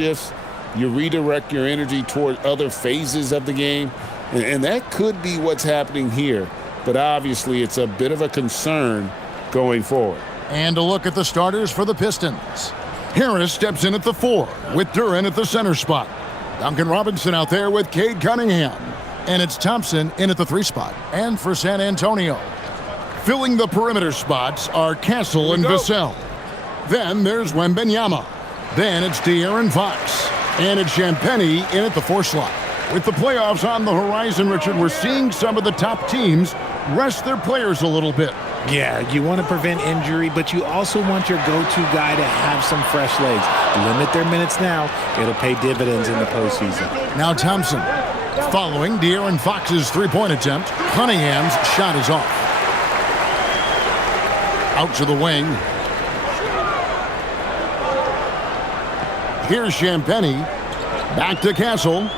shifts, you redirect your energy toward other phases of the game, and that could be what's happening here. But obviously, it's a bit of a concern going forward. And a look at the starters for the Pistons. Harris steps in at the 4 with Duren at the center spot. Duncan Robinson out there with Cade Cunningham. And it's Thompson in at the 3 spot. And for San Antonio, filling the perimeter spots are Castle and Vassell. Then there's Wembanyama. Then it's De'Aaron Fox. And it's Champagnie in at the 4 slot. With the playoffs on the horizon, Richard, we're seeing some of the top teams rest their players a little bit. Yeah, you want to prevent injury, but you also want your go-to guy to have some fresh legs. Limit their minutes now. It'll pay dividends in the postseason. Now Thompson. Following De'Aaron Fox's three-point attempt, Cunningham's shot is off. Out to the wing. Here's Champagnie. Back to Castle.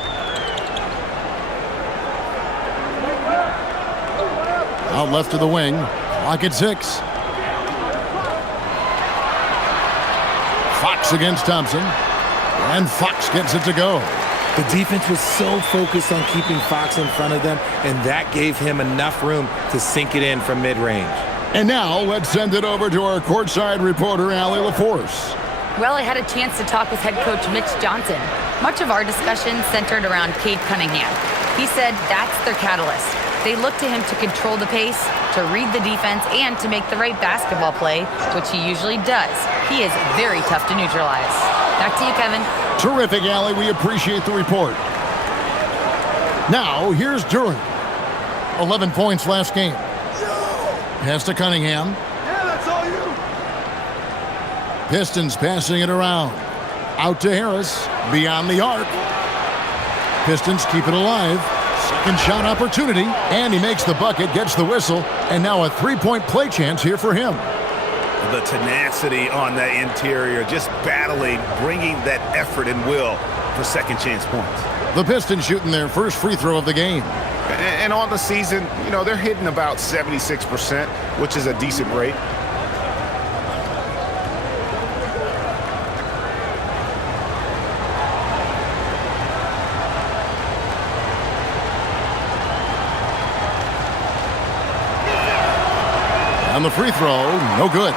Out left to the wing. Clock at 6. Fox against Thompson. And Fox gets it to go. The defense was so focused on keeping Fox in front of them, and that gave him enough room to sink it in from mid-range. And now let's send it over to our courtside reporter, Allie LaForce. Well, I had a chance to talk with head coach Mitch Johnson. Much of our discussion centered around Cade Cunningham. He said that's their catalyst. They look to him to control the pace, to read the defense, and to make the right basketball play, which he usually does. He is very tough to neutralize. Back to you, Kevin. Terrific, Allie. We appreciate the report. Now, here's Duren. 11 points last game. Pass to Cunningham. Yeah, that's all you. Pistons passing it around. Out to Harris. Beyond the arc. Pistons keep it alive. Second shot opportunity. And he makes the bucket, gets the whistle. And now a three-point play chance here for him. The tenacity on the interior, just battling, bringing that effort and will for second chance points. The Pistons shooting their first free throw of the game. And on the season, you know, they're hitting about 76%, which is a decent rate. On the free throw, no good.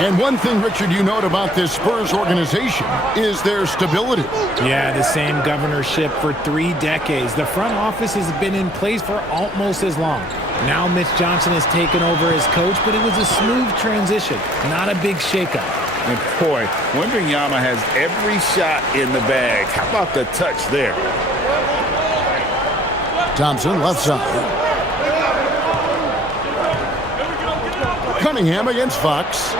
And one thing, Richard, you note about this Spurs organization is their stability. Yeah, the same governorship for 3 decades. The front office has been in place for almost as long. Now Mitch Johnson has taken over as coach, but it was a smooth transition, not a big shakeup. And boy, Wembanyama has every shot in the bag. How about the touch there? Thompson, left side. Cunningham against Fox.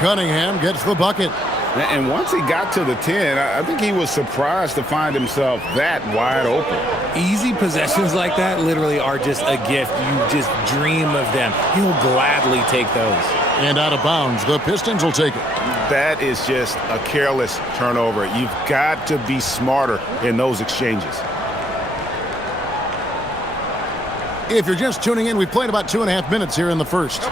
Cunningham gets the bucket. And once he got to the 10, I think he was surprised to find himself that wide open. Easy possessions like that literally are just a gift. You just dream of them. He'll gladly take those. And out of bounds, the Pistons will take it. That is just a careless turnover. You've got to be smarter in those exchanges. If you're just tuning in, we've played about 2.5 minutes here in the first.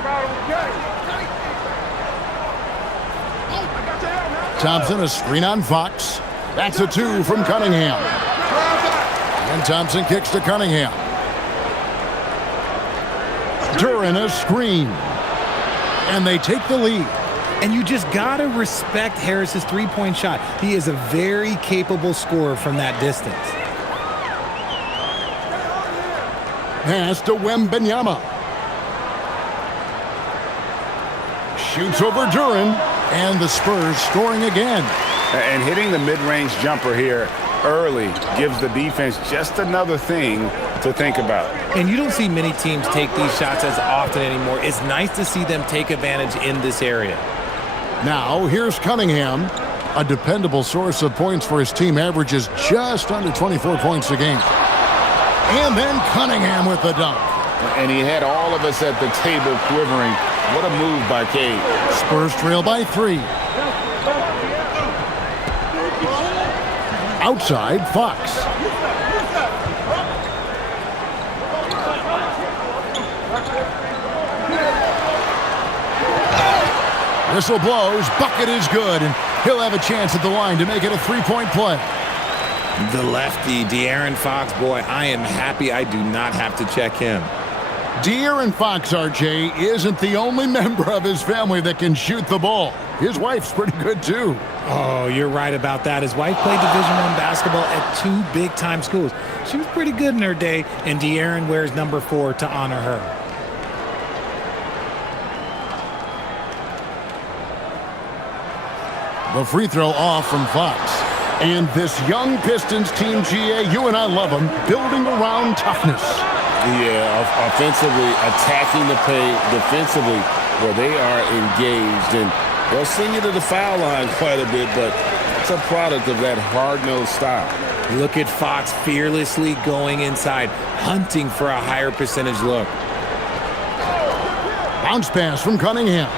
Thompson, a screen on Fox. That's a 2 from Cunningham. And Thompson kicks to Cunningham. Duren, a screen. And they take the lead. And you just got to respect Harris's three-point shot. He is a very capable scorer from that distance. Pass to Wembanyama. Shoots over Duren. And the Spurs scoring again. And hitting the mid-range jumper here early gives the defense just another thing to think about. And you don't see many teams take these shots as often anymore. It's nice to see them take advantage in this area. Now, here's Cunningham. A dependable source of points for his team, averages just under 24 points a game. And then Cunningham with the dunk. And he had all of us at the table quivering. What a move by Cade. Spurs trail by 3. Outside, Fox. Whistle blows. Bucket is good, and he'll have a chance at the line to make it a three-point play. The lefty, De'Aaron Fox, boy, I am happy I do not have to check him. De'Aaron Fox, RJ, isn't the only member of his family that can shoot the ball. His wife's pretty good, too. Oh, you're right about that. His wife played Division I basketball at 2 big-time schools. She was pretty good in her day, and De'Aaron wears number 4 to honor her. The free throw off from Fox. And this young Pistons team, GA, you and I love them, building around toughness. Yeah, offensively, attacking the paint, defensively, where they are engaged. And they'll send you to the foul line quite a bit, but it's a product of that hard-nosed style. Look at Fox fearlessly going inside, hunting for a higher percentage look. Bounce pass from Cunningham.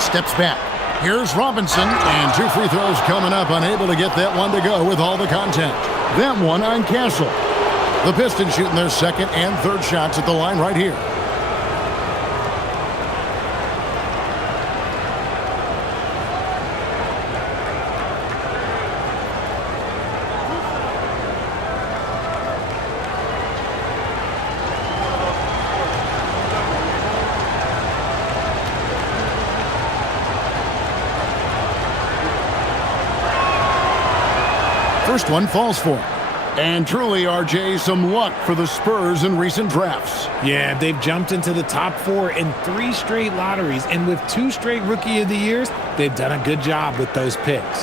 Steps back. Here's Robinson, and 2 free throws coming up, unable to get that one to go with all the contact. That one on Castle. The Pistons shooting their second and third shots at the line right here. First one falls for him. And truly, RJ, some luck for the Spurs in recent drafts. Yeah, they've jumped into the top 4 in 3 straight lotteries, and with 2 straight Rookie of the Years, they've done a good job with those picks.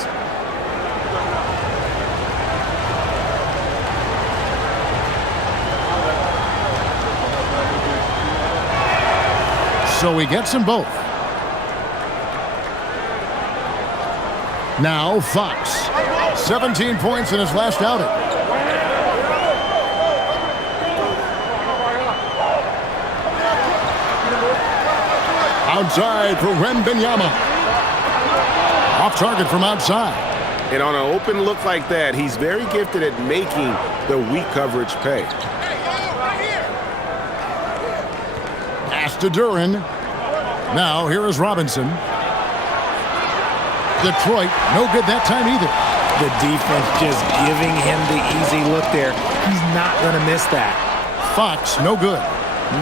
So he gets them both. Now Fox. 17 points in his last outing. Outside for Wembanyama. Off target from outside. And on an open look like that, he's very gifted at making the weak coverage pay. Pass to Duren. Now here is Robinson. Detroit, no good that time either. The defense just giving him the easy look there. He's not going to miss that. Fox, no good.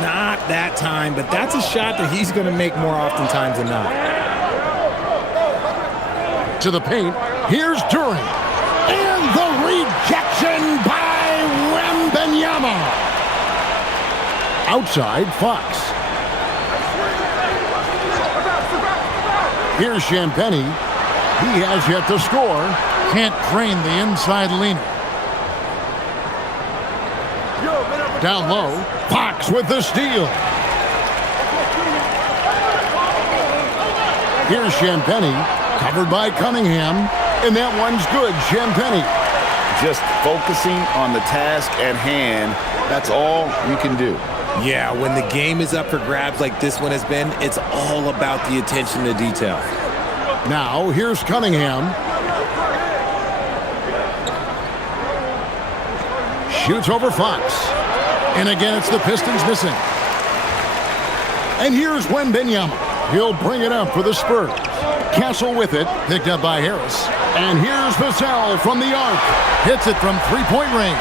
Not that time, but that's a shot that he's going to make more oftentimes than not. To the paint, here's Duren. And the rejection by Wembanyama. Outside, Fox. Here's Champagnie. He has yet to score. Can't drain the inside leaner. Down low, Fox with the steal. Here's Champagnie, covered by Cunningham, and that one's good. Champagnie. Just focusing on the task at hand, that's all you can do. Yeah, when the game is up for grabs like this one has been, it's all about the attention to detail. Now, here's Cunningham. Shoots over Fox. And again, it's the Pistons missing. And here's Wembanyama. He'll bring it up for the Spurs. Castle with it, picked up by Harris. And here's Vassell from the arc. Hits it from three-point range.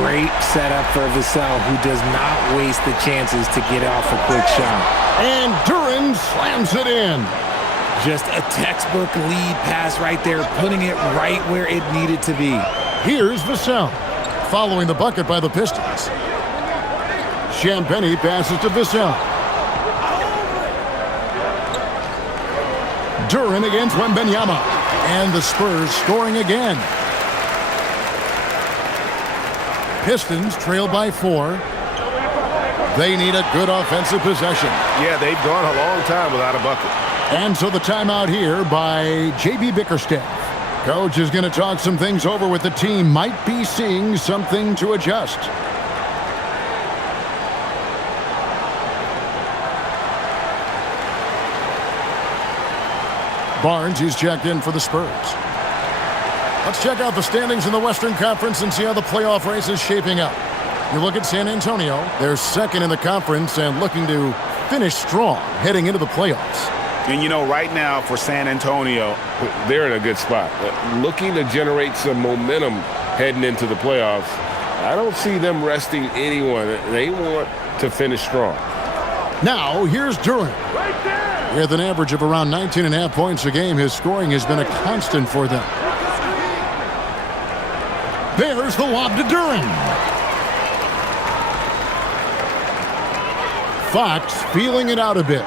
Great setup for Vassell, who does not waste the chances to get off a quick shot. And Duren slams it in. Just a textbook lead pass right there, putting it right where it needed to be. Here's Vassell, following the bucket by the Pistons. Champagnie passes to Vassell. Duren against Wembanyama. And the Spurs scoring again. Pistons trail by 4. They need a good offensive possession. Yeah, they've gone a long time without a bucket. And so the timeout here by J.B. Bickerstaff. Coach is going to talk some things over with the team. Might be seeing something to adjust. Barnes, he's checked in for the Spurs. Let's check out the standings in the Western Conference and see how the playoff race is shaping up. You look at San Antonio. They're second in the conference and looking to finish strong heading into the playoffs. And, you know, right now for San Antonio, They're in a good spot. Looking to generate some momentum heading into the playoffs. I don't see them resting anyone. They want to finish strong. Now, here's Durant. With an average of around 19.5 points a game, his scoring has been a constant for them. There's the lob to Durant. Fox feeling it out a bit.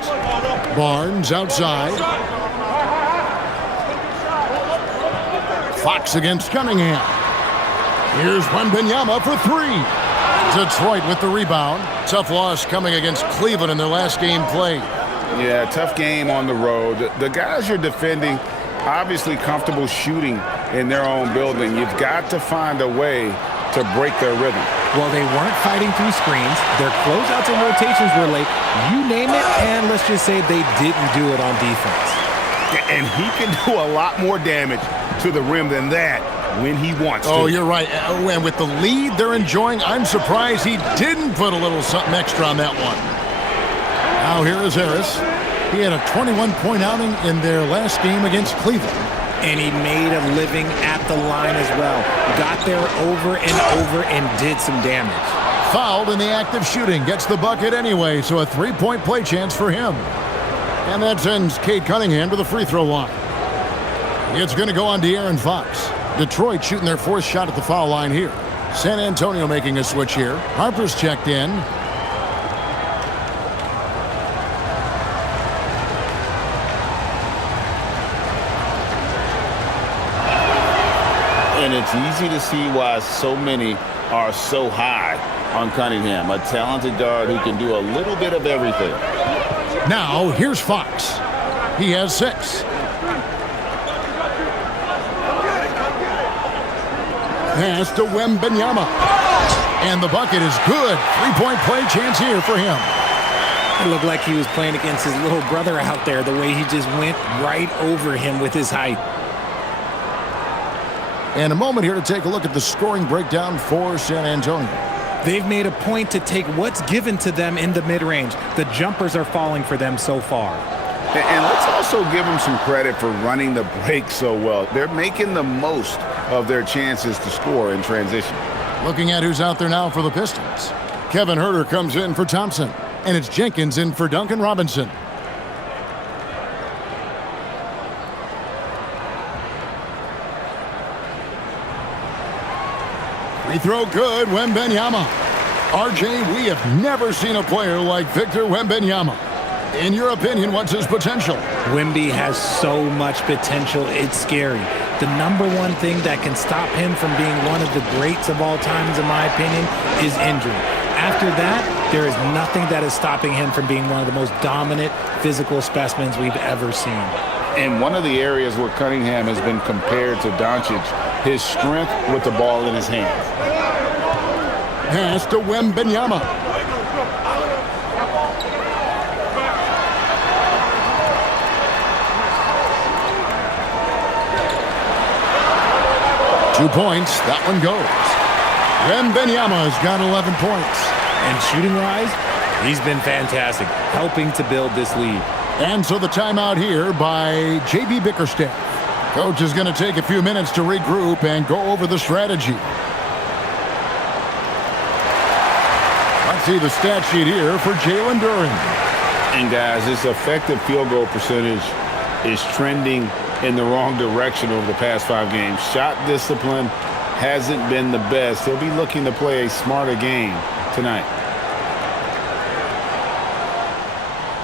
Barnes outside. Fox against Cunningham. Here's Wembanyama for three. Detroit with the rebound. Tough loss coming against Cleveland in their last game played. yeah, tough game on the road. The guys you're defending, obviously comfortable shooting in their own building. You've got to find a way to break their rhythm. Well, they weren't fighting through screens. Their closeouts and rotations were late. You name it, and let's just say they didn't do it on defense. And he can do a lot more damage to the rim than that when he wants to. Oh, you're right. And with the lead they're enjoying, I'm surprised he didn't put a little something extra on that one. Now here is Harris. He had a 21-point outing in their last game against Cleveland. And he made a living at the line as well. Got there over and over and did some damage. Fouled in the act of shooting. Gets the bucket anyway, so a three-point play chance for him. And that sends Cade Cunningham to the free throw line. It's going to go on De'Aaron Fox. Detroit shooting their fourth shot at the foul line here. San Antonio making a switch here. Harper's checked in. And it's easy to see why so many are so high on Cunningham, a talented guard who can do a little bit of everything. Now, here's Fox. He has 6. Pass to Wembanyama. And the bucket is good. Three-point play chance here for him. It looked like he was playing against his little brother out there, the way he just went right over him with his height. And a moment here to take a look at the scoring breakdown for San Antonio. They've made a point to take what's given to them in the mid-range. The jumpers are falling for them so far. And let's also give them some credit for running the break so well. They're making the most of their chances to score in transition. Looking at who's out there now for the Pistons. Kevin Huerter comes in for Thompson. And it's Jenkins in for Duncan Robinson. Free throw good, Wembanyama. RJ, we have never seen a player like Victor Wembanyama. In your opinion, what's his potential? Wemby has so much potential, it's scary. The number one thing that can stop him from being one of the greats of all times, in my opinion, is injury. After that, there is nothing that is stopping him from being one of the most dominant physical specimens we've ever seen. And one of the areas where Cunningham has been compared to Doncic, his strength with the ball in his hands. Pass to Wembanyama. Two points. That one goes. Wembanyama's got 11 points. And shooting-wise, he's been fantastic, helping to build this lead. And so the timeout here by J.B. Bickerstaff. Coach is going to take a few minutes to regroup and go over the strategy. Let's see the stat sheet here for Jalen Duren. And guys, this effective field goal percentage is trending in the wrong direction over the past 5 games. Shot discipline hasn't been the best. He'll be looking to play a smarter game tonight.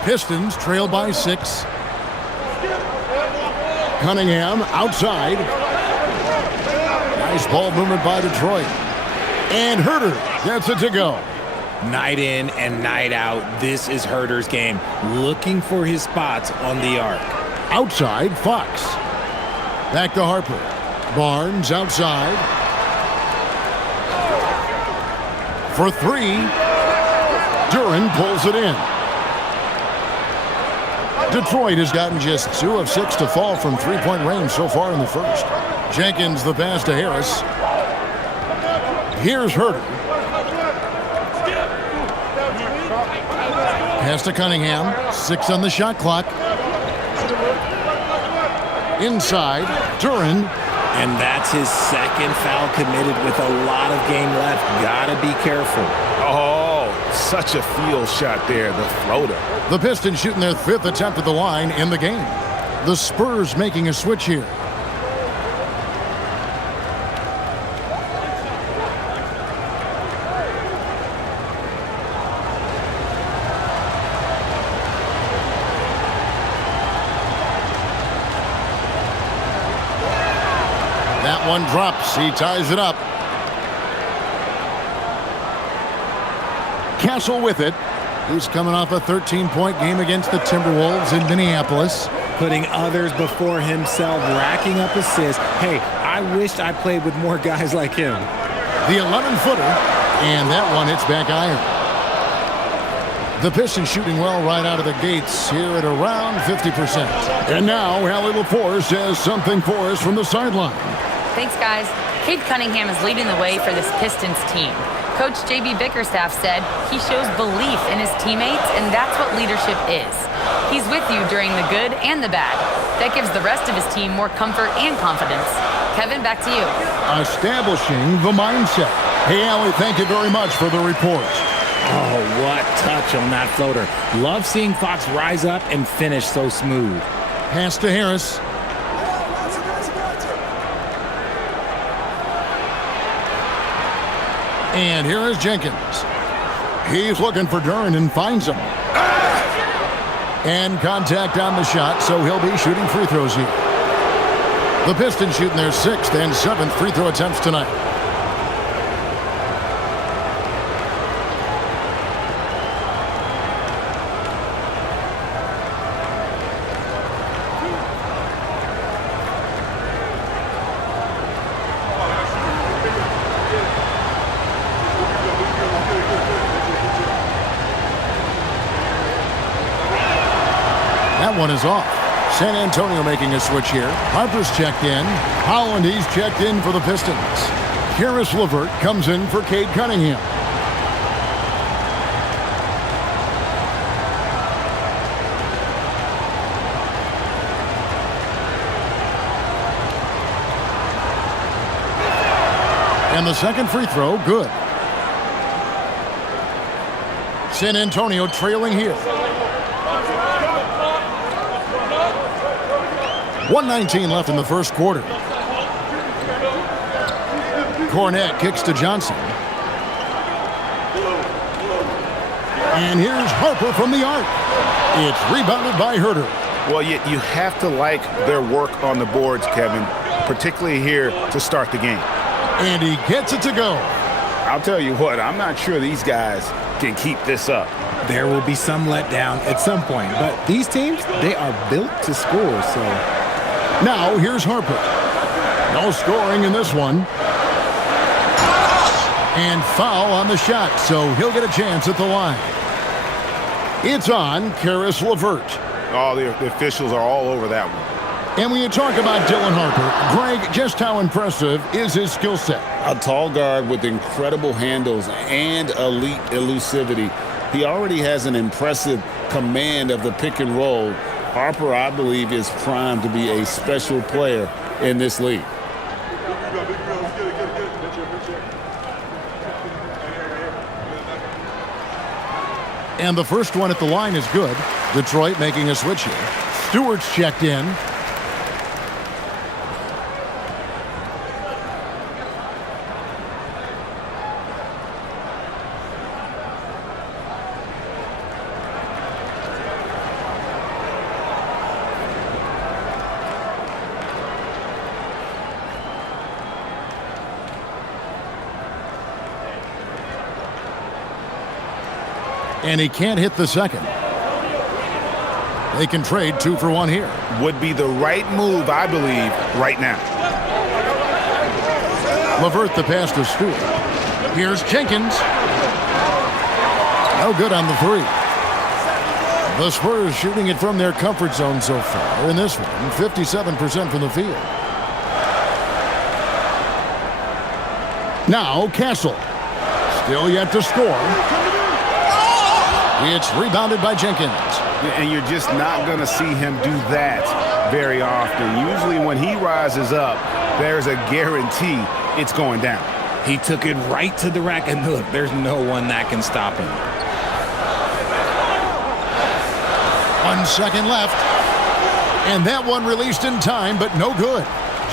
Pistons trail by 6. Cunningham outside. Nice ball movement by Detroit. And Huerter gets it to go. Night in and night out, this is Huerter's game, looking for his spots on the arc. Outside, Fox. Back to Harper. Barnes outside. For 3. Duren pulls it in. Detroit has gotten just 2 of 6 to fall from 3-point range so far in the first. Jenkins the pass to Harris. Here's Huerter. Pass to Cunningham. 6 on the shot clock. Inside, Duren. And that's his second foul committed with a lot of game left. Gotta be careful. Oh, such a field shot there, the floater. The Pistons shooting their 5th attempt at the line in the game. The Spurs making a switch here. That one drops. He ties it up. Castle with it. He's coming off a 13-point game against the Timberwolves in Minneapolis. Putting others before himself, racking up assists. Hey, I wished I played with more guys like him. The 11-footer, and that one hits back iron. The Pistons shooting well right out of the gates here at around 50%. And now, Allie LaForce has something for us from the sideline. Thanks, guys. Cade Cunningham is leading the way for this Pistons team. Coach J.B. Bickerstaff said he shows belief in his teammates, and that's what leadership is. He's with you during the good and the bad. That gives the rest of his team more comfort and confidence. Kevin, back to you. Establishing the mindset. Hey, Allie, thank you very much for the report. Oh, what touch on that floater. Love seeing Fox rise up and finish so smooth. Pass to Harris. And here is Jenkins. He's looking for Duren and finds him. And contact on the shot, so he'll be shooting free throws here. The Pistons shooting their 6th and 7th free throw attempts tonight. That one is off. San Antonio making a switch here. Harper's checked in. Holland, he's checked in for the Pistons. Karis LeVert comes in for Cade Cunningham. And the second free throw, good. San Antonio trailing here. 1:19 left in the first quarter. Cornette kicks to Johnson. And here's Harper from the arc. It's rebounded by Herter. Well, you have to like their work on the boards, Kevin, particularly here to start the game. And he gets it to go. I'll tell you what, I'm not sure these guys can keep this up. There will be some letdown at some point, but these teams, they are built to score, so... Now, here's Harper. No scoring in this one. And foul on the shot, so he'll get a chance at the line. It's on Karis LeVert. Oh, the officials are all over that one. And when you talk about Dylan Harper, Greg, just how impressive is his skill set? A tall guard with incredible handles and elite elusivity. He already has an impressive command of the pick and roll. Harper, I believe, is primed to be a special player in this league. And the first one at the line is good. Detroit making a switch here. Stewart's checked in. And he can't hit the second. They can trade 2 for 1 here. Would be the right move, I believe, right now. LeVert the pass to Stewart. Here's Jenkins. No good on the 3. The Spurs shooting it from their comfort zone so far. In this one, 57% from the field. Now Castle. Still yet to score. It's rebounded by Jenkins. And you're just not going to see him do that very often. Usually when he rises up, there's a guarantee it's going down. He took it right to the rack, and look, there's no one that can stop him. 1 second left. And that one released in time, but no good.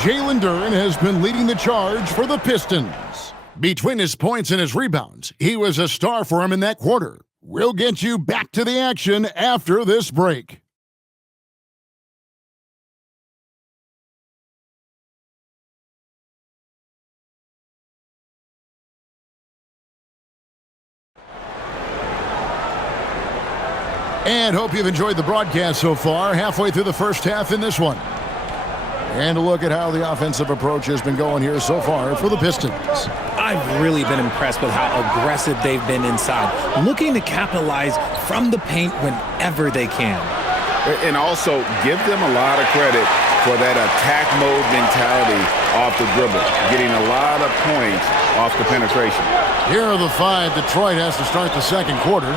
Jalen Duren has been leading the charge for the Pistons. Between his points and his rebounds, he was a star for him in that quarter. We'll get you back to the action after this break. And hope you've enjoyed the broadcast so far. Halfway through the first half in this one. And a look at how the offensive approach has been going here so far for the Pistons. I've really been impressed with how aggressive they've been inside, looking to capitalize from the paint whenever they can. And also give them a lot of credit for that attack mode mentality off the dribble, getting a lot of points off the penetration. Here are the 5 Detroit has to start the second quarter.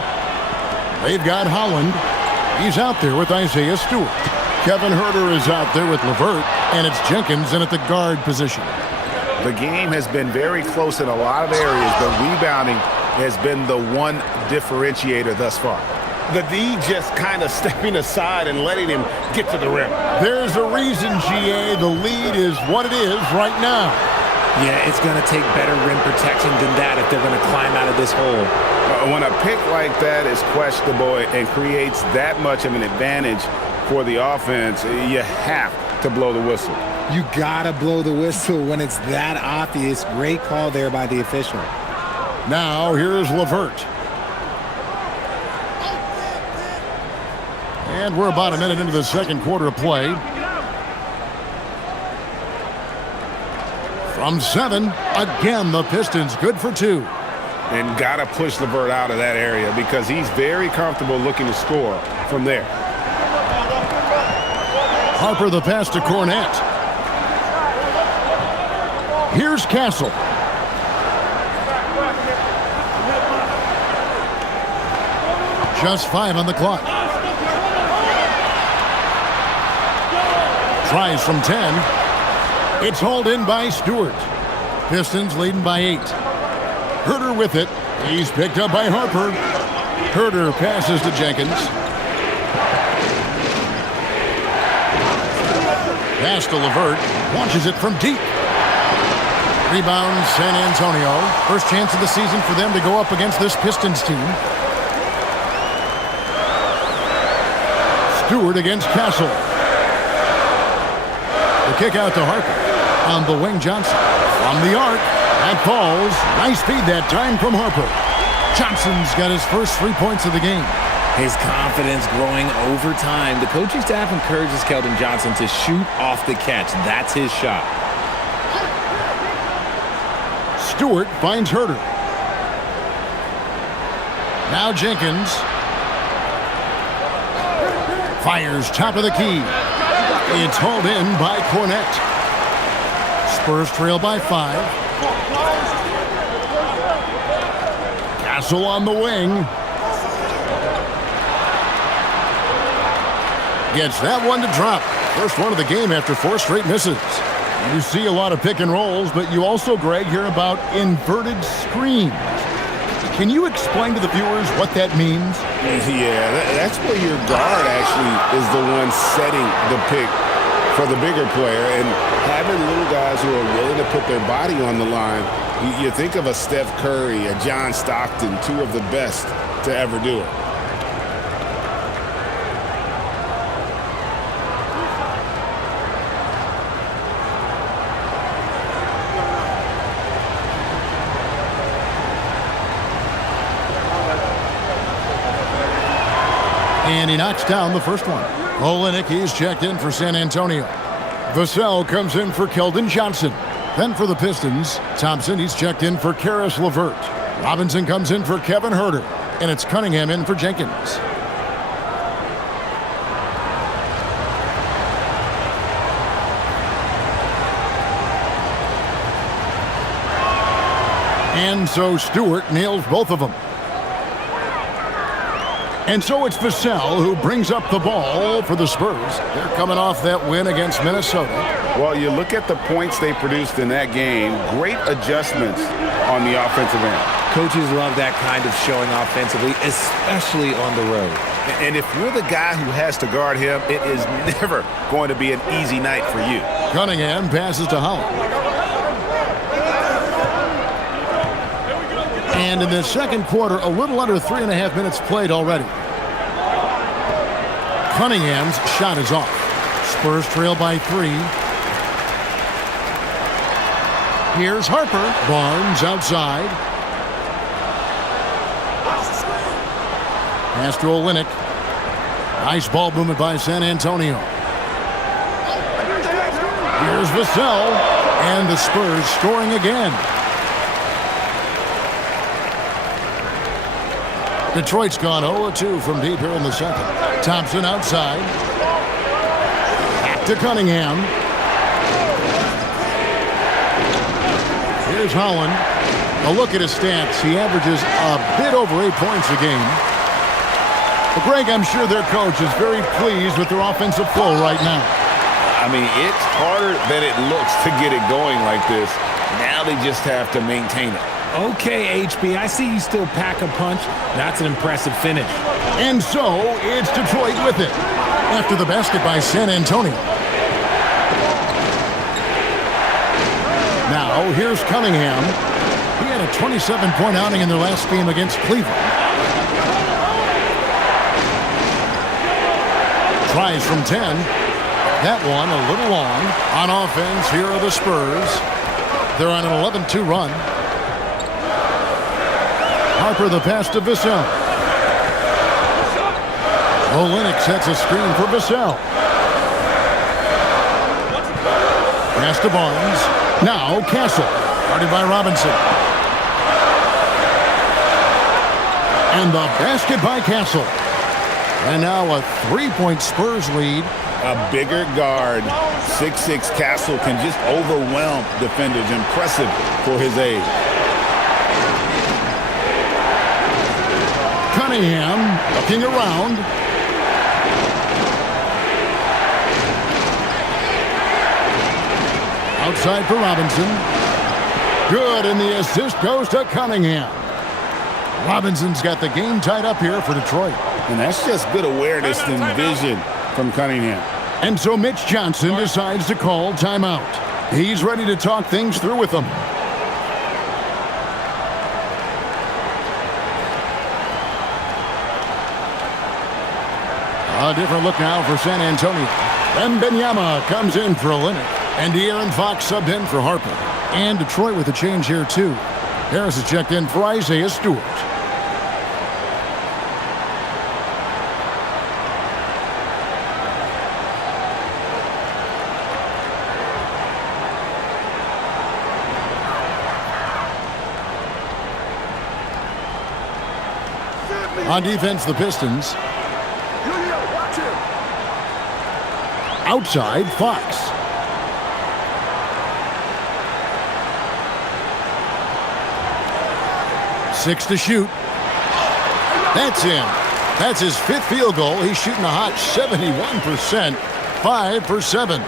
They've got Holland. He's out there with Isaiah Stewart. Kevin Huerter is out there with LeVert, and it's Jenkins in at the guard position. The game has been very close in a lot of areas, but rebounding has been the one differentiator thus far. The D just kind of stepping aside and letting him get to the rim. There's a reason, GA, the lead is what it is right now. Yeah, it's going to take better rim protection than that if they're going to climb out of this hole. When a pick like that is questionable and creates that much of an advantage for the offense, you have to blow the whistle. You got to blow the whistle when it's that obvious. Great call there by the official. Now, here's LeVert. And we're about a minute into the second quarter of play. From 7, again, the Pistons good for 2. And got to push LeVert out of that area because he's very comfortable looking to score from there. Harper the pass to Cornette. Here's Castle. Just 5 on the clock. Tries from 10. It's hauled in by Stewart. Pistons leading by 8. Huerter with it. He's picked up by Harper. Huerter passes to Jenkins. Pass to LeVert. Launches it from deep. Rebound San Antonio. First chance of the season for them to go up against this Pistons team. Stewart against Castle. The kick out to Harper. On the wing, Johnson. From the arc. That falls. Nice feed that time from Harper. Johnson's got his first 3 points of the game. His confidence growing over time. The coaching staff encourages Keldon Johnson to shoot off the catch. That's his shot. Stewart finds Huerter. Now Jenkins. Fires top of the key. It's hauled in by Cornette. Spurs trail by 5. Castle on the wing. Gets that one to drop. First one of the game after 4 straight misses. You see a lot of pick and rolls, but you also, Greg, hear about inverted screens. Can you explain to the viewers what that means? Yeah, that's where your guard actually is the one setting the pick for the bigger player, and having little guys who are willing to put their body on the line. You think of a Steph Curry, a John Stockton, 2 of the best to ever do it. And he knocks down the first one. Olenek, he's checked in for San Antonio. Vassell comes in for Keldon Johnson. Then for the Pistons, Thompson, he's checked in for Karis LeVert. Robinson comes in for Kevin Huerter. And it's Cunningham in for Jenkins. And so Stewart nails both of them. And so it's Vassell who brings up the ball for the Spurs. They're coming off that win against Minnesota. Well, you look at the points they produced in that game. Great adjustments on the offensive end. Coaches love that kind of showing offensively, especially on the road. And if you're the guy who has to guard him, it is never going to be an easy night for you. Cunningham passes to Holland. And in the second quarter, a little under 3.5 minutes played already. Cunningham's shot is off. Spurs trail by 3. Here's Harper. Barnes outside. Pass to Olynyk. Nice ball movement by San Antonio. Here's Vassell. And the Spurs scoring again. Detroit's gone 0-2 from deep here in the second. Thompson outside. Back to Cunningham. Here's Holland. A look at his stats. He averages a bit over 8 points a game. But Greg, I'm sure their coach is very pleased with their offensive flow right now. I mean, it's harder than it looks to get it going like this. Now they just have to maintain it. Okay, HB, I see you still pack a punch. That's an impressive finish. And so it's Detroit with it after the basket by San Antonio. Now here's Cunningham. He had a 27-point outing in their last game against Cleveland. Tries from 10. That one a little long. On offense, here are the Spurs. They're on an 11-2 run. Harper the pass to Vassell. Olynyk sets a screen for Vassell. Pass to Barnes. Now Castle. Guarded by Robinson. And the basket by Castle. And now a 3-point Spurs lead. A bigger guard, 6'6" Castle, can just overwhelm defenders. Impressive for his age. Cunningham looking around. Outside for Robinson. Good, and the assist goes to Cunningham. Robinson's got the game tied up here for Detroit. And that's just good awareness and vision from Cunningham. And so Mitch Johnson decides to call timeout. He's ready to talk things through with them. A different look now for San Antonio. Wembanyama comes in for Olynyk. And De'Aaron Fox subbed in for Harper. And Detroit with a change here, too. Harris is checked in for Isaiah Stewart. On defense, the Pistons. Outside, Fox. Six to shoot. That's in. That's his 5th field goal. He's shooting a hot 71%. 5 for 7.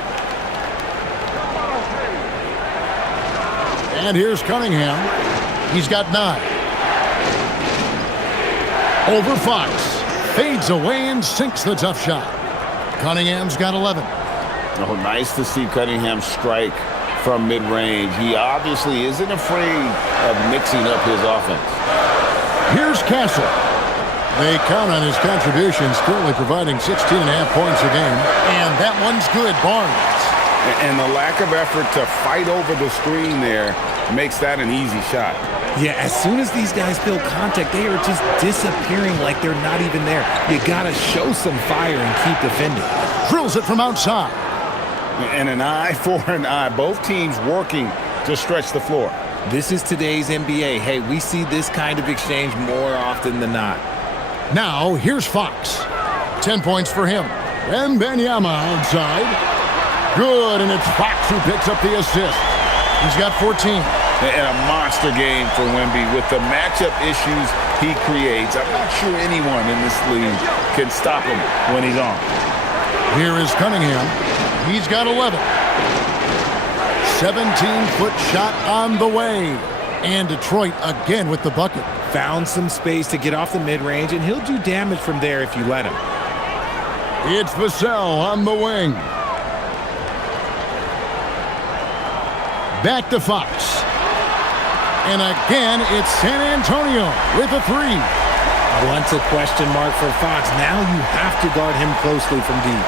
And here's Cunningham. He's got 9. Over Fox. Fades away and sinks the tough shot. Cunningham's got 11. Oh, nice to see Cunningham strike from mid-range. He obviously isn't afraid of mixing up his offense. Here's Castle. They count on his contributions, currently providing 16.5 points a game. And that one's good, Barnes. And the lack of effort to fight over the screen there makes that an easy shot. Yeah, as soon as these guys feel contact, they are just disappearing like they're not even there. You gotta show some fire and keep defending. Drills it from outside. And an eye for an eye. Both teams working to stretch the floor. This is today's NBA. Hey, we see this kind of exchange more often than not. Now, here's Fox. 10 points for him. Wembanyama outside. Good, and it's Fox who picks up the assist. He's got 14. and a monster game for Wemby. With the matchup issues he creates, I'm not sure anyone in this league can stop him when he's on. Here is Cunningham. He's got 11. 17-foot shot on the way. And Detroit again with the bucket. Found some space to get off the mid-range, and he'll do damage from there if you let him. It's Vassell on the wing. Back to Fox. And again, it's San Antonio with a three. Once a question mark for Fox. Now you have to guard him closely from deep.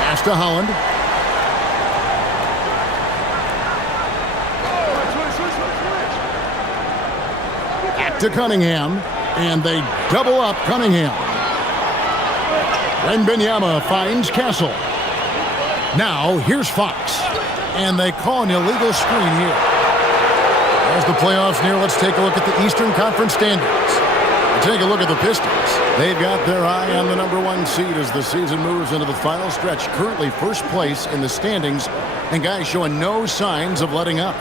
Pass to Holland. Back to Cunningham. And they double up Cunningham. Wembanyama finds Castle. Now, here's Fox. And they call an illegal screen here. As the playoffs near, let's take a look at the Eastern Conference standings. Take a look at the Pistons. They've got their eye on the #1 seed as the season moves into the final stretch. Currently first place in the standings, and guys showing no signs of letting up.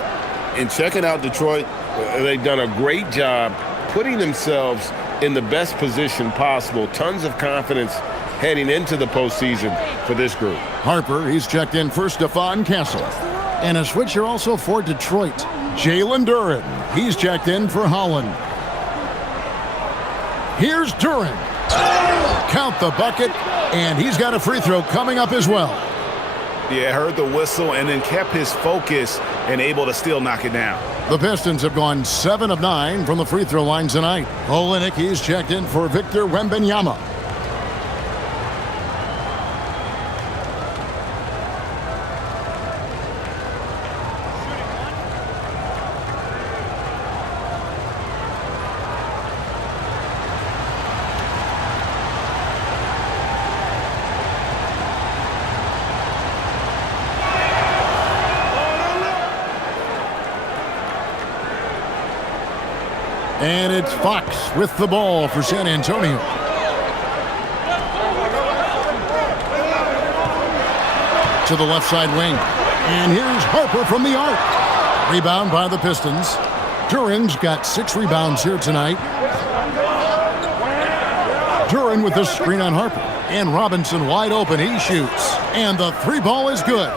And checking out Detroit, they've done a great job putting themselves in the best position possible. Tons of confidence heading into the postseason for this group. Harper, he's checked in for Stephon Castle. And a switcher also for Detroit. Jalen Duren, he's checked in for Holland. Here's Duren. Count the bucket, and he's got a free throw coming up as well. Yeah, heard the whistle and then kept his focus and able to still knock it down. The Pistons have gone 7 of 9 from the free throw line tonight. Olenek, he's checked in for Victor Wembanyama. And it's Fox with the ball for San Antonio. To the left side wing. And here's Harper from the arc. Rebound by the Pistons. Duren's got 6 rebounds here tonight. Duren with the screen on Harper. And Robinson wide open. He shoots. And the 3 ball is good.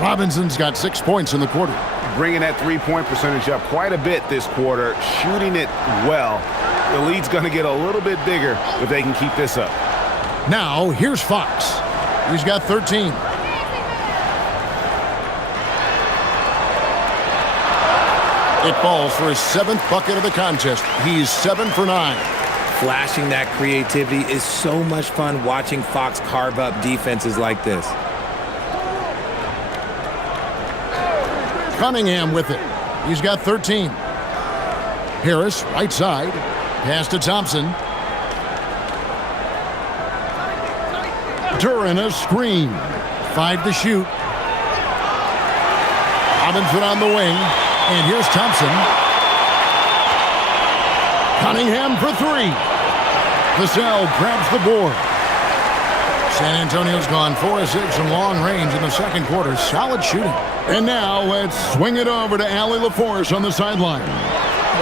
Robinson's got 6 points in the quarter. Bringing that three-point percentage up quite a bit this quarter, shooting it well. The lead's going to get a little bit bigger if they can keep this up. Now, here's Fox. He's got 13. It falls for his 7th bucket of the contest. He's 7 for 9. Flashing that creativity is so much fun watching Fox carve up defenses like this. Cunningham with it. He's got 13. Harris, right side. Pass to Thompson. Duren, a screen. 5 to shoot. Robinson on the wing. And here's Thompson. Cunningham for 3. Vassell grabs the board. San Antonio's gone 4 of 6 from long range in the second quarter. Solid shooting. And now let's swing it over to Allie LaForce on the sideline.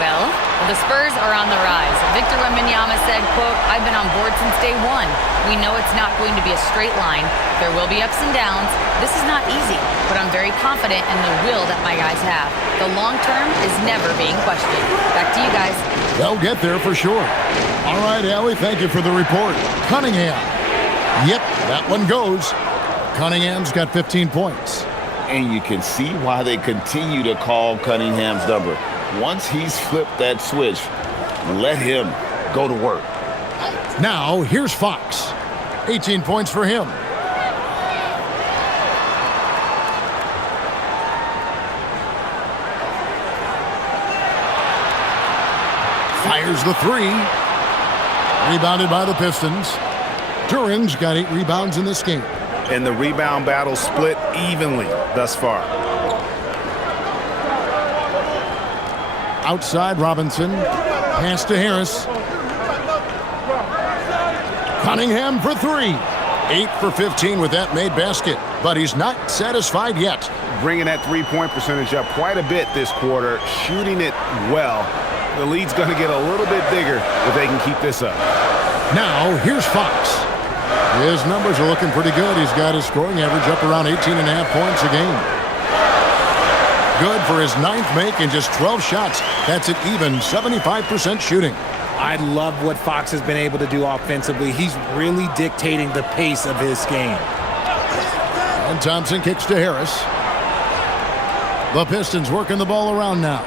Well, the Spurs are on the rise. Victor Wembanyama said, quote, "I've been on board since day one. We know it's not going to be a straight line. There will be ups and downs. This is not easy, but I'm very confident in the will that my guys have. The long term is never being questioned." Back to you guys. They'll get there for sure. All right, Allie, thank you for the report. Cunningham. Yep, that one goes. Cunningham's got 15 points. And you can see why they continue to call Cunningham's number. Once he's flipped that switch, let him go to work. Now, here's Fox. 18 points for him. Fires the 3. Rebounded by the Pistons. Duren's got 8 rebounds in this game. And the rebound battle split evenly thus far. Outside Robinson. Pass to Harris. Cunningham for 3. 8 for 15 with that made basket. But he's not satisfied yet. bringing that three-point percentage up quite a bit this quarter, shooting it well. The lead's going to get a little bit bigger if they can keep this up. Now, here's Fox. His numbers are looking pretty good. He's got his scoring average up around 18.5 points a game. Good for his 9th make and just 12 shots. That's an even 75% shooting. I love what Fox has been able to do offensively. He's really dictating the pace of his game. And Thompson kicks to Harris. The Pistons working the ball around now.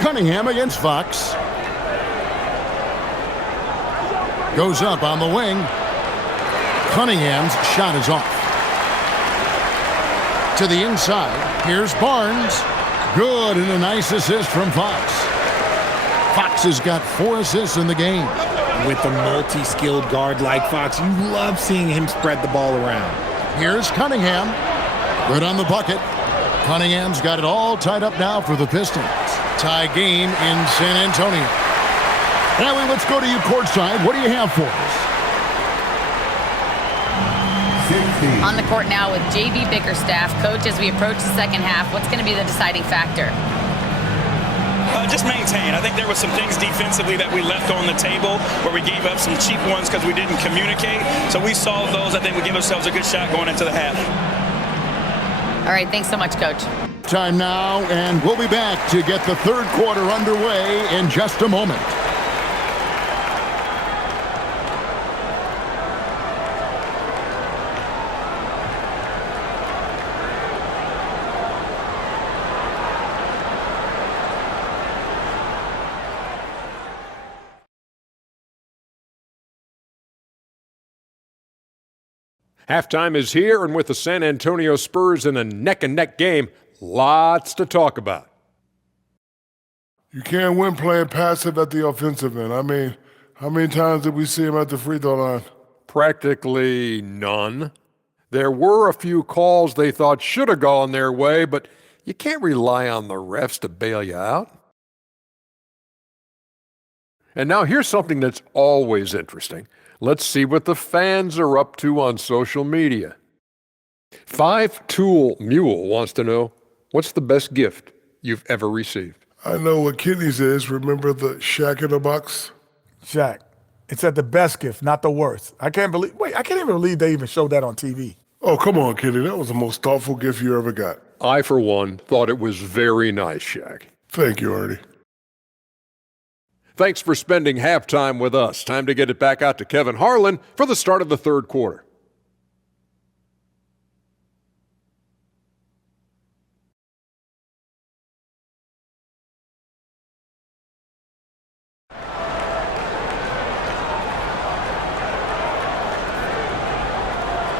Cunningham against Fox. Goes up on the wing. Cunningham's shot is off. To the inside. Here's Barnes. Good, and a nice assist from Fox. Fox has got 4 assists in the game. With a multi-skilled guard like Fox, you love seeing him spread the ball around. Here's Cunningham. Good on the bucket. Cunningham's got it all tied up now for the Pistons. Tie game in San Antonio. Ellie, let's go to you courtside. What do you have for us? On the court now with J.B. Bickerstaff. Coach, as we approach the second half, what's going to be the deciding factor? Just maintain. I think there were some things defensively that we left on the table where we gave up some cheap ones because we didn't communicate. So we solved those. I think we give ourselves a good shot going into the half. All right, thanks so much, Coach. Time now, and we'll be back to get the third quarter underway in just a moment. Halftime is here, and with the San Antonio Spurs in a neck-and-neck game, lots to talk about. You can't win playing passive at the offensive end. I mean, how many times did we see him at the free throw line? Practically none. There were a few calls they thought should have gone their way, but you can't rely on the refs to bail you out. And now here's something that's always interesting. Let's see what the fans are up to on social media. 5-Tool Mule wants to know, what's the best gift you've ever received? I know what kidneys is. Remember the Shaq in the box? Shaq. It's at the best gift, not the worst. I can't even believe they even showed that on TV. Oh, come on, Kenny. That was the most thoughtful gift you ever got. I, for one, thought it was very nice, Shaq. Thank you, Ernie. Thanks for spending halftime with us. Time to get it back out to Kevin Harlan for the start of the third quarter.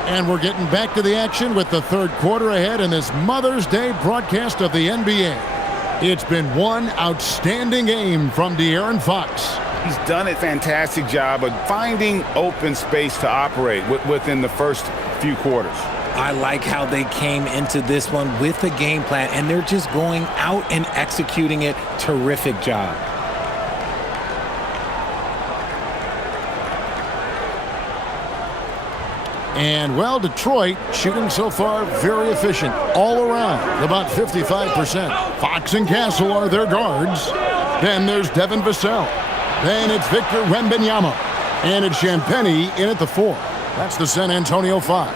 And we're getting back to the action with the third quarter ahead in this Mother's Day broadcast of the NBA. It's been one outstanding game from De'Aaron Fox. He's done a fantastic job of finding open space to operate within the first few quarters. I like how they came into this one with a game plan, and they're just going out and executing it. Terrific job. And, well, Detroit shooting so far very efficient all around, about 55%. Fox and Castle are their guards. Then there's Devin Vassell. Then it's Victor Wembanyama. And it's Champagnie in at the 4. That's the San Antonio 5.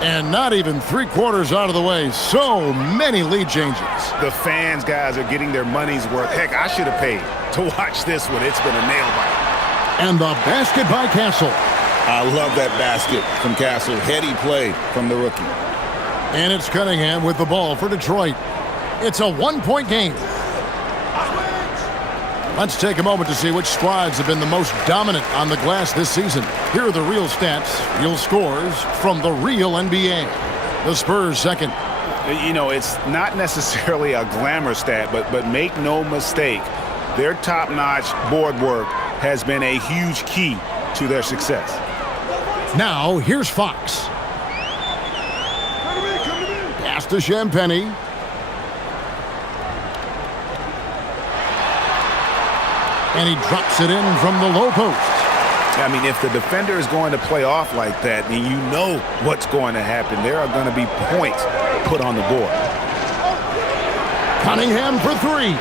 And not even 3 quarters out of the way. So many lead changes. The fans, guys, are getting their money's worth. Heck, I should have paid to watch this one. It's been a nail biter. And the basket by Castle. I love that basket from Castle. Heady play from the rookie. And it's Cunningham with the ball for Detroit. It's a 1-point game. Let's take a moment to see which squads have been the most dominant on the glass this season. Here are the real stats, real scores from the real NBA. The Spurs second. You know, it's not necessarily a glamour stat, but make no mistake, their top-notch board work has been a huge key to their success. Now, here's Fox. Pass to Champagnie. And he drops it in from the low post. I mean, if the defender is going to play off like that, then you know what's going to happen. There are going to be points put on the board. Cunningham for three.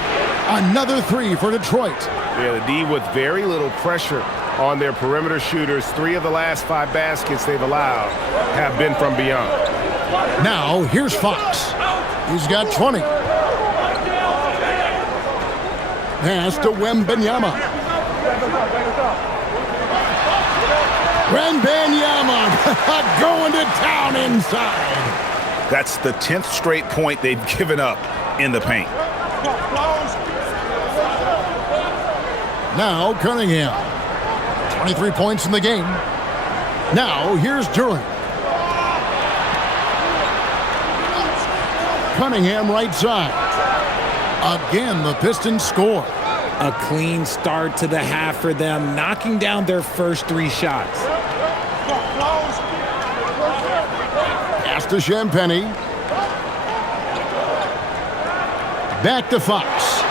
Another three for Detroit. Yeah, the D with very little pressure on their perimeter shooters. 3 of the last 5 baskets they've allowed have been from beyond. Now, here's Fox. He's got 20. Pass to Wembanyama. Wembanyama going to town inside. That's the 10th straight point they've given up in the paint. Now Cunningham. 23 points in the game. Now here's Durant. Cunningham right side. Again, the Pistons score. A clean start to the half for them, knocking down their first 3 shots. Pass to Champagny. Back to Fox.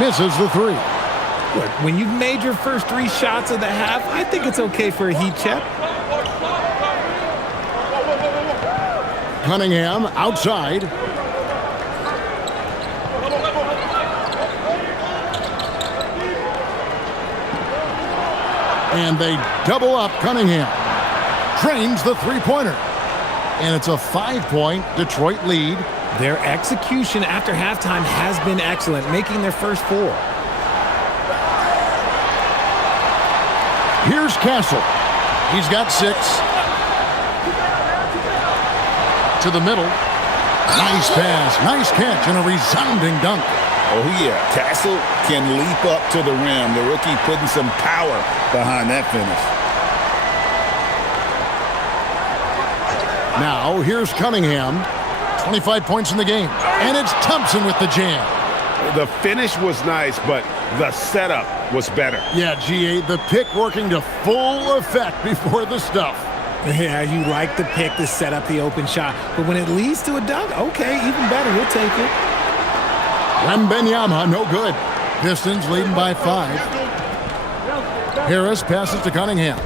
Misses the 3. Look, when you've made your first 3 shots of the half, I think it's okay for a heat check. Cunningham outside. And they double up Cunningham. Drains the three-pointer. And it's a 5-point Detroit lead. Their execution after halftime has been excellent, making their first 4. Here's Castle. He's got 6. To the middle. Nice pass, nice catch, and a resounding dunk. Oh, yeah. Castle can leap up to the rim. The rookie putting some power behind that finish. Now, here's Cunningham. 25 points in the game. And it's Thompson with the jam. The finish was nice, but the setup was better. Yeah, GA, the pick working to full effect before the stuff. Yeah, you like the pick to set up the open shot. But when it leads to a dunk, okay, even better. You'll take it. Wembanyama, no good. Pistons leading by 5. Harris passes to Cunningham.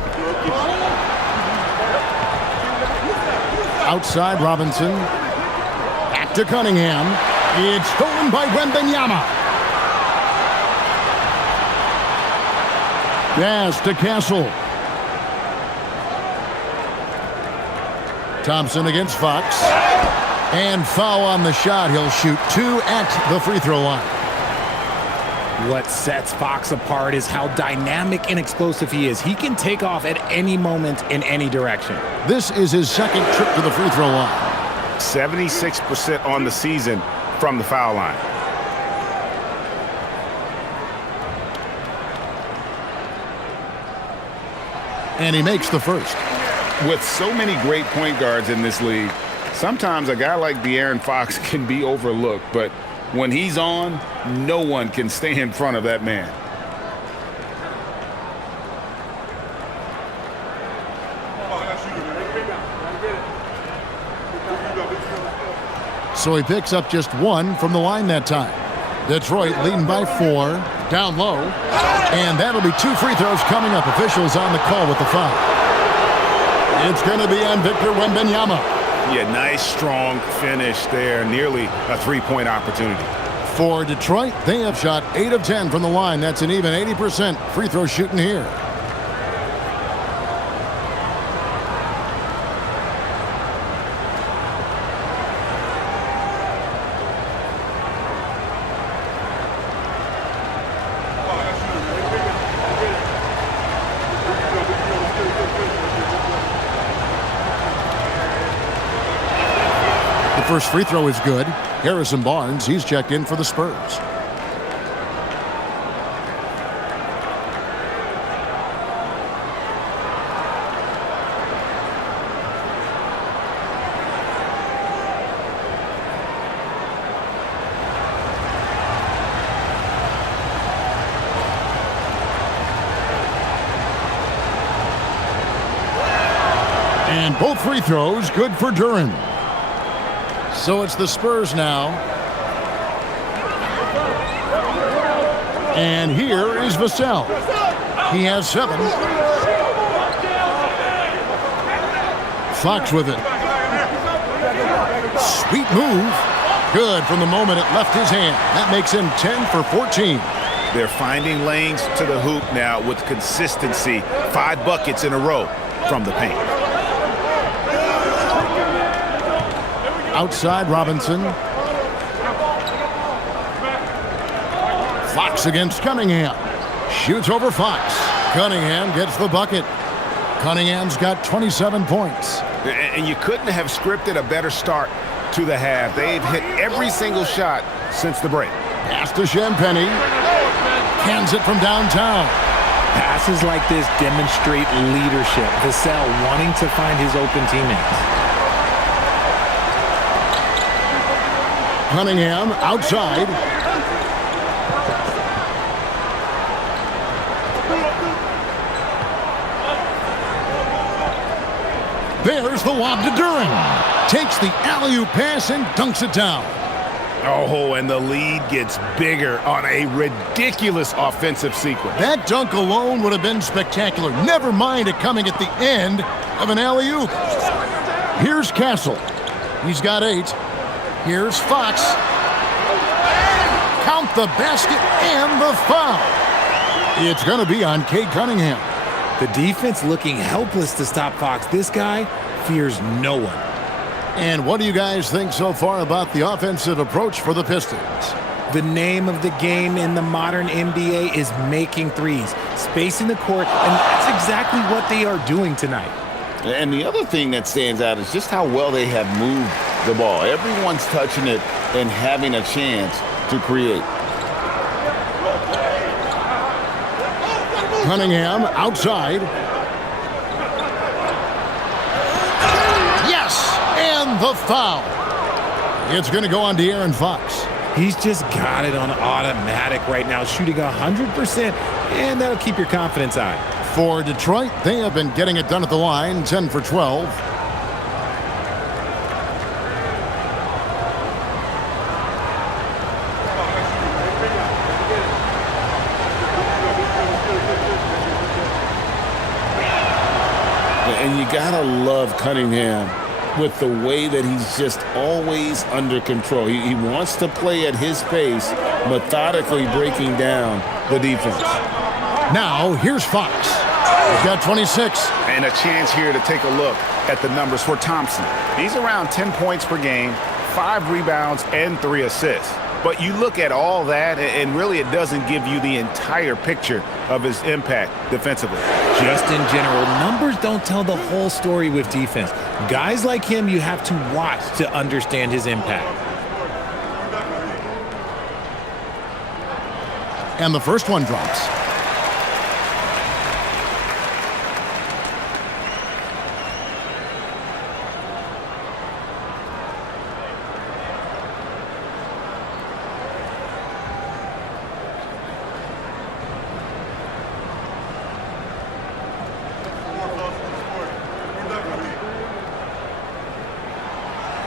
Outside Robinson. Back to Cunningham. It's stolen by Wembanyama. Pass to Castle. Thompson against Fox. And foul on the shot. He'll shoot 2 at the free throw line. What sets Fox apart is how dynamic and explosive he is. He can take off at any moment in any direction. This is his second trip to the free throw line. 76% on the season from the foul line. And he makes the first. With so many great point guards in this league, sometimes a guy like De'Aaron Fox can be overlooked, but when he's on, no one can stay in front of that man. So he picks up just 1 from the line that time. Detroit leading by 4, down low. And that'll be 2 free throws coming up. Officials on the call with the foul. It's going to be on Victor Wembanyama. Yeah, nice, strong finish there. Nearly a 3-point opportunity. For Detroit, they have shot 8 of 10 from the line. That's an even 80% free throw shooting here. First free throw is good. Harrison Barnes, he's checked in for the Spurs. And both free throws good for Durant. So it's the Spurs now. And here is Vassell. He has 7. Fox with it. Sweet move. Good from the moment it left his hand. That makes him 10 for 14. They're finding lanes to the hoop now with consistency. 5 buckets in a row from the paint. Outside Robinson. Fox against Cunningham. Shoots over Fox. Cunningham gets the bucket. Cunningham's got 27 points. And you couldn't have scripted a better start to the half. They've hit every single shot since the break. Pass to Champagnie. Cans it from downtown. Passes like this demonstrate leadership. Vassell wanting to find his open teammates. Cunningham outside. There's the lob to Duren. Takes the alley-oop pass and dunks it down. Oh, and the lead gets bigger on a ridiculous offensive sequence. That dunk alone would have been spectacular. Never mind it coming at the end of an alley-oop. Here's Castle. He's got 8. Here's Fox. Count the basket and the foul. It's going to be on Cade Cunningham. The defense looking helpless to stop Fox. This guy fears no one. And what do you guys think so far about the offensive approach for the Pistons? The name of the game in the modern NBA is making threes, spacing the court, and that's exactly what they are doing tonight. And the other thing that stands out is just how well they have moved the ball. Everyone's touching it and having a chance to create. Cunningham outside. Yes! And the foul. It's going to go on De'Aaron Fox. He's just got it on automatic right now, shooting 100%, and that'll keep your confidence high. For Detroit, they have been getting it done at the line, 10 for 12. And you gotta love Cunningham with the way that he's just always under control. He wants to play at his pace, methodically breaking down the defense. Now, here's Fox. He's got 26. And a chance here to take a look at the numbers for Thompson. He's around 10 points per game, 5 rebounds, and 3 assists. But you look at all that, and really it doesn't give you the entire picture of his impact defensively. Just in general, numbers don't tell the whole story with defense. Guys like him, you have to watch to understand his impact. And the first one drops.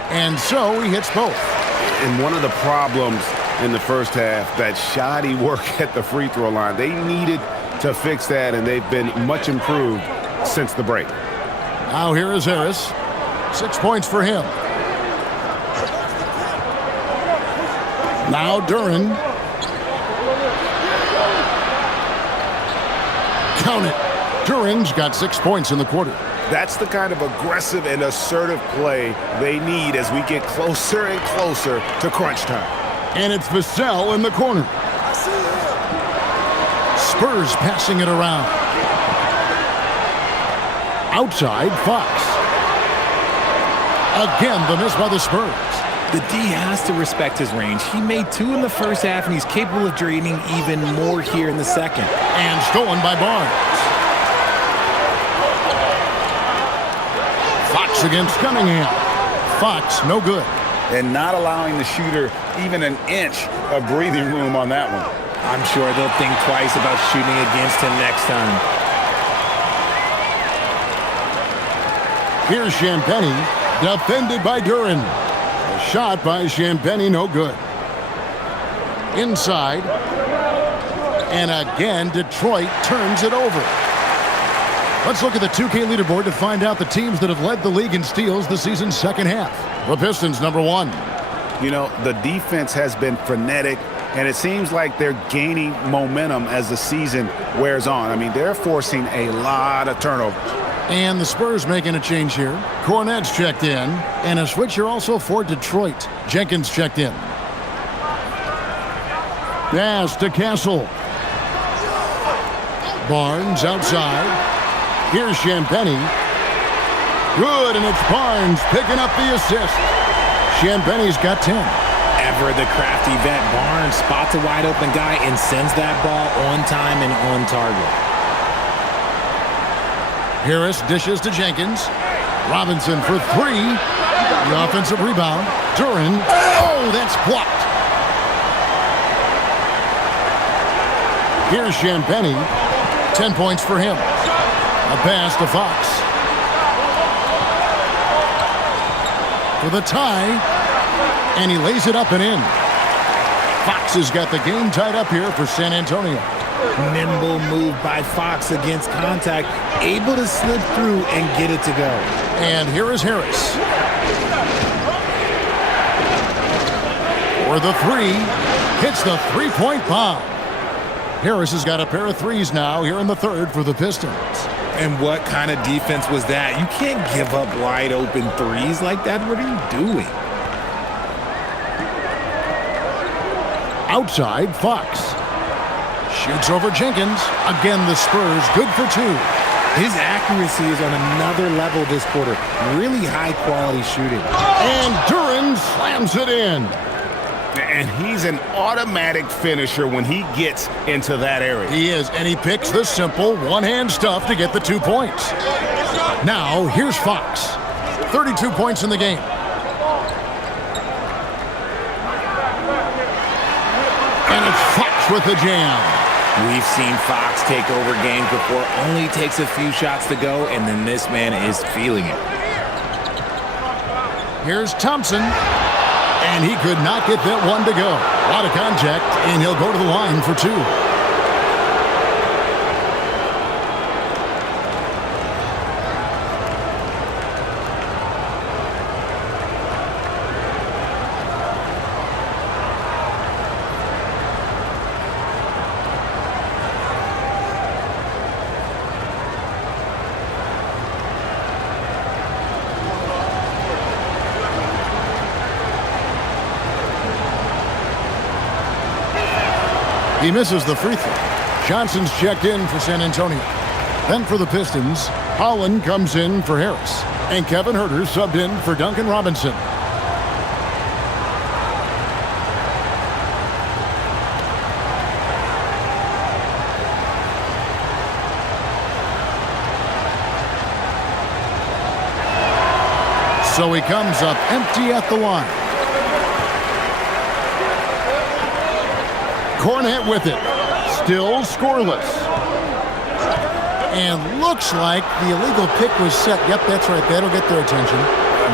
And so he hits both. And one of the problems in the first half, that shoddy work at the free throw line. They needed to fix that, and they've been much improved since the break. Now here is Harris. 6 points for him. Now Duren. Count it. Duren's got 6 points in the quarter. That's the kind of aggressive and assertive play they need as we get closer and closer to crunch time. And it's Vassell in the corner. Spurs passing it around. Outside, Fox. Again, the miss by the Spurs. The D has to respect his range. He made 2 in the first half, and he's capable of draining even more here in the second. And stolen by Barnes. Fox against Cunningham. Fox, no good. And not allowing the shooter even an inch of breathing room on that one. I'm sure they'll think twice about shooting against him next time. Here's Champagnie, defended by Duren. A shot by Champagnie, no good. Inside. And again, Detroit turns it over. Let's look at the 2K leaderboard to find out the teams that have led the league in steals the season's second half. The Pistons, number 1. You know, the defense has been frenetic, and it seems like they're gaining momentum as the season wears on. I mean, they're forcing a lot of turnovers. And the Spurs making a change here. Hornets checked in, and a switch here also for Detroit. Jenkins checked in. Pass to Castle. Barnes outside. Here's Champagnie. Good, and it's Barnes picking up the assist. Champagnie's got 10. Ever the crafty vet, Barnes spots a wide open guy and sends that ball on time and on target. Harris dishes to Jenkins. Robinson for 3. The offensive rebound. Duran. Oh, that's blocked. Here's Champagnie. 10 points for him. A pass to Fox. For the tie. And he lays it up and in. Fox has got the game tied up here for San Antonio. Nimble move by Fox against contact. Able to slip through and get it to go. And here is Harris. For the 3. Hits the three-point bomb. Harris has got a pair of threes now here in the third for the Pistons. And what kind of defense was that? You can't give up wide open threes like that. What are you doing? Outside, Fox. Shoots over Jenkins. Again, the Spurs good for 2. His accuracy is on another level this quarter. Really high-quality shooting. And Duran slams it in. And he's an automatic finisher when he gets into that area. He is, and he picks the simple one-hand stuff to get the 2 points. Now, here's Fox. 32 points in the game. And it's Fox with the jam. We've seen Fox take over games before. Only takes a few shots to go, and then this man is feeling it. Here's Thompson. And he could not get that one to go. A lot of contact, and he'll go to the line for 2. He misses the free throw. Johnson's checked in for San Antonio. Then for the Pistons, Holland comes in for Harris. And Kevin Huerter subbed in for Duncan Robinson. So he comes up empty at the line. Cornet with it. Still scoreless. And looks like the illegal pick was set. Yep, that's right. That'll get their attention.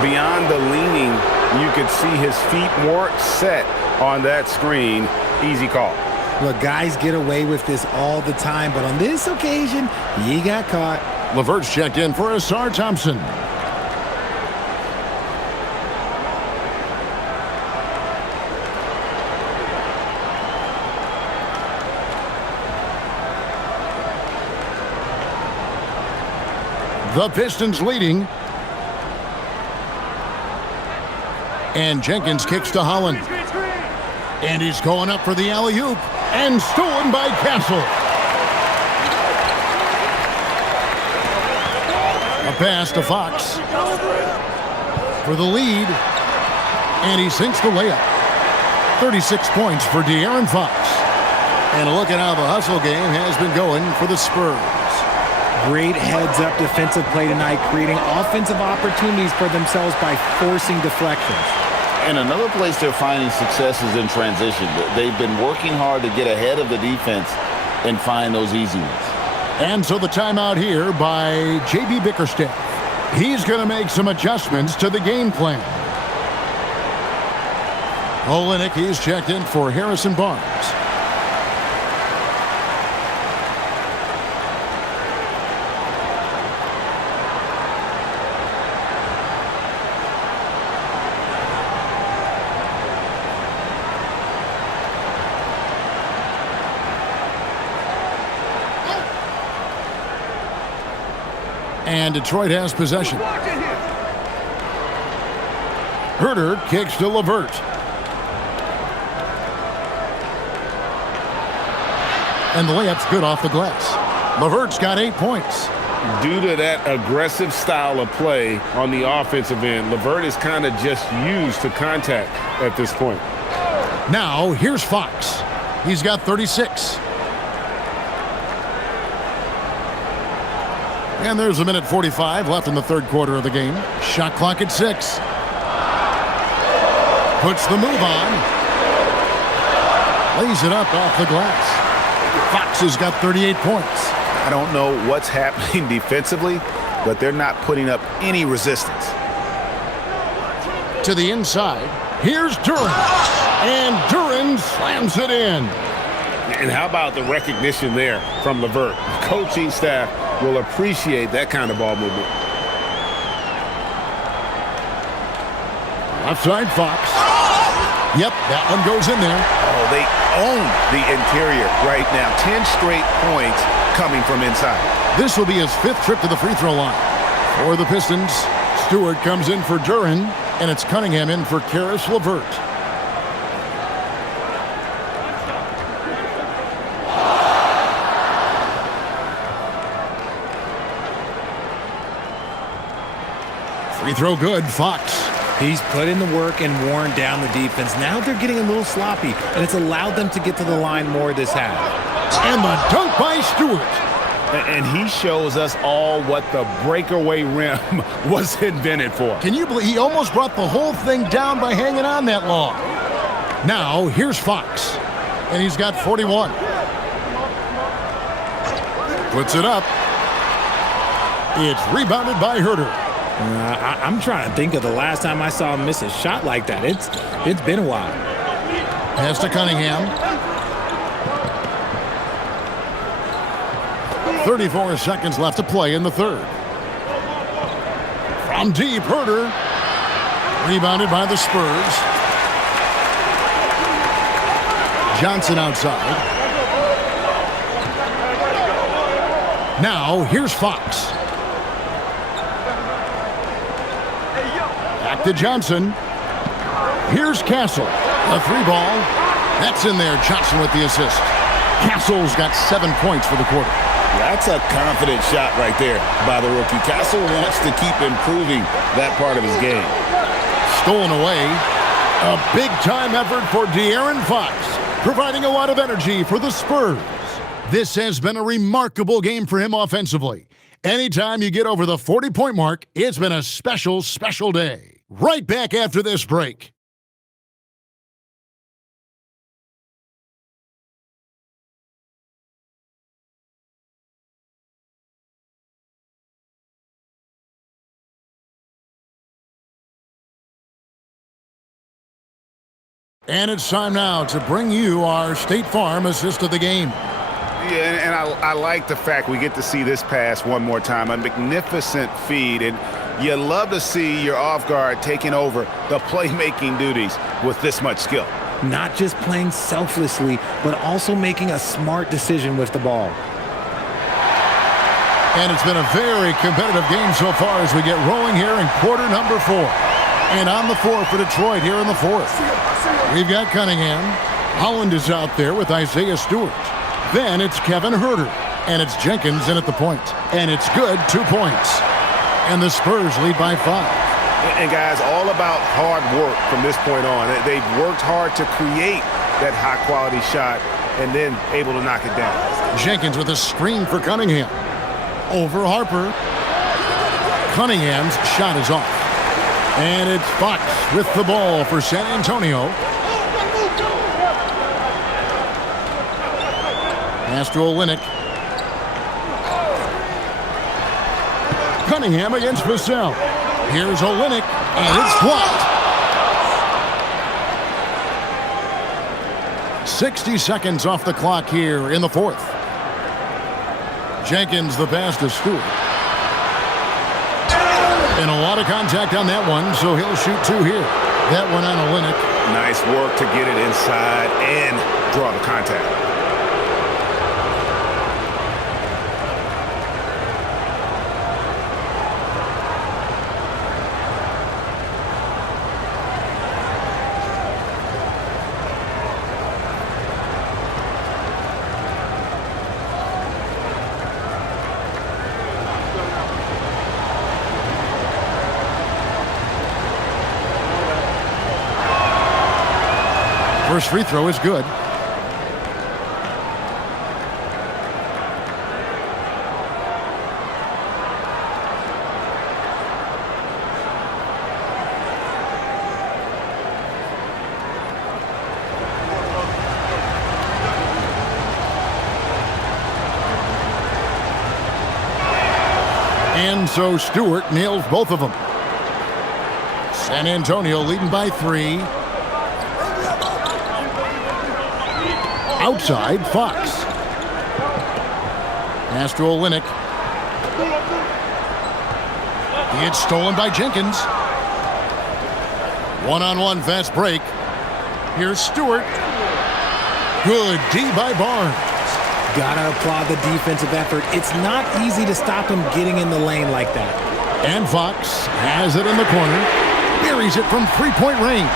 Beyond the leaning, you could see his feet more set on that screen. Easy call. Look, guys get away with this all the time, but on this occasion, he got caught. LeVert's checked in for Asar Thompson. The Pistons leading. And Jenkins kicks to Holland. And he's going up for the alley-oop. And stolen by Castle. A pass to Fox. For the lead. And he sinks the layup. 36 points for De'Aaron Fox. And a look at how the hustle game has been going for the Spurs. Great heads-up defensive play tonight, creating offensive opportunities for themselves by forcing deflections. And another place they're finding success is in transition. They've been working hard to get ahead of the defense and find those easy ones. And so the timeout here by J.B. Bickerstaff. He's going to make some adjustments to the game plan. Olenek is checked in for Harrison Barnes. And Detroit has possession. Herter kicks to LeVert. And the layup's good off the glass. LeVert's got 8 points. Due to that aggressive style of play on the offensive end, LeVert is kind of just used to contact at this point. Now, here's Fox. He's got 36. And there's a minute 45 left in the third quarter of the game. Shot clock at 6. Puts the move on. Lays it up off the glass. Fox has got 38 points. I don't know what's happening defensively, but they're not putting up any resistance. To the inside. Here's Duren. And Duren slams it in. And how about the recognition there from LeVert? The coaching staff will appreciate that kind of ball movement. Left side, Fox. Yep, that one goes in there. Oh, they own the interior right now. 10 straight points coming from inside. This will be his 5th trip to the free throw line. For the Pistons, Stewart comes in for Duren, and it's Cunningham in for Karis LeVert. Free throw good, Fox. He's put in the work and worn down the defense. Now they're getting a little sloppy, and it's allowed them to get to the line more this half. And the dunk by Stewart. And he shows us all what the breakaway rim was invented for. Can you believe he almost brought the whole thing down by hanging on that long? Now, here's Fox. And he's got 41. Puts it up. It's rebounded by Herter. I'm trying to think of the last time I saw him miss a shot like that. It's been a while. Pass to Cunningham. 34 seconds left to play in the third. From deep, Herter. Rebounded by the Spurs. Johnson outside. Now, here's Fox. Back to Johnson. Here's Castle. A 3-ball. That's in there. Johnson with the assist. Castle's got 7 points for the quarter. That's a confident shot right there by the rookie. Castle wants to keep improving that part of his game. Stolen away. A big-time effort for De'Aaron Fox, providing a lot of energy for the Spurs. This has been a remarkable game for him offensively. Anytime you get over the 40-point mark, it's been a special, special day. Right back after this break. And it's time now to bring you our State Farm assist of the game. Yeah, and I like the fact we get to see this pass one more time. A magnificent feed, and you love to see your off guard taking over the playmaking duties with this much skill. Not just playing selflessly, but also making a smart decision with the ball. And it's been a very competitive game so far as we get rolling here in quarter number 4. And on the floor for Detroit here in the fourth. We've got Cunningham. Holland is out there with Isaiah Stewart. Then it's Kevin Herter. And it's Jenkins in at the point. And it's good, 2 points. And the Spurs lead by 5. And guys, all about hard work from this point on. They've worked hard to create that high-quality shot and then able to knock it down. Jenkins with a screen for Cunningham. Over Harper. Cunningham's shot is off. And it's Fox with the ball for San Antonio. Pass to Olynyk. Cunningham against Vassell. Here's Olynyk, and it's blocked. 60 seconds off the clock here in the fourth. Jenkins the pass to Stewart. And a lot of contact on that one, so he'll shoot 2 here. That one on Olynyk. Nice work to get it inside and draw the contact. First free throw is good. And so Stewart nails both of them. San Antonio leading by 3. Outside, Fox. Pass to Olynyk. It's stolen by Jenkins. One-on-one fast break. Here's Stewart. Good D by Barnes. Gotta applaud the defensive effort. It's not easy to stop him getting in the lane like that. And Fox has it in the corner. Buries it from three-point range.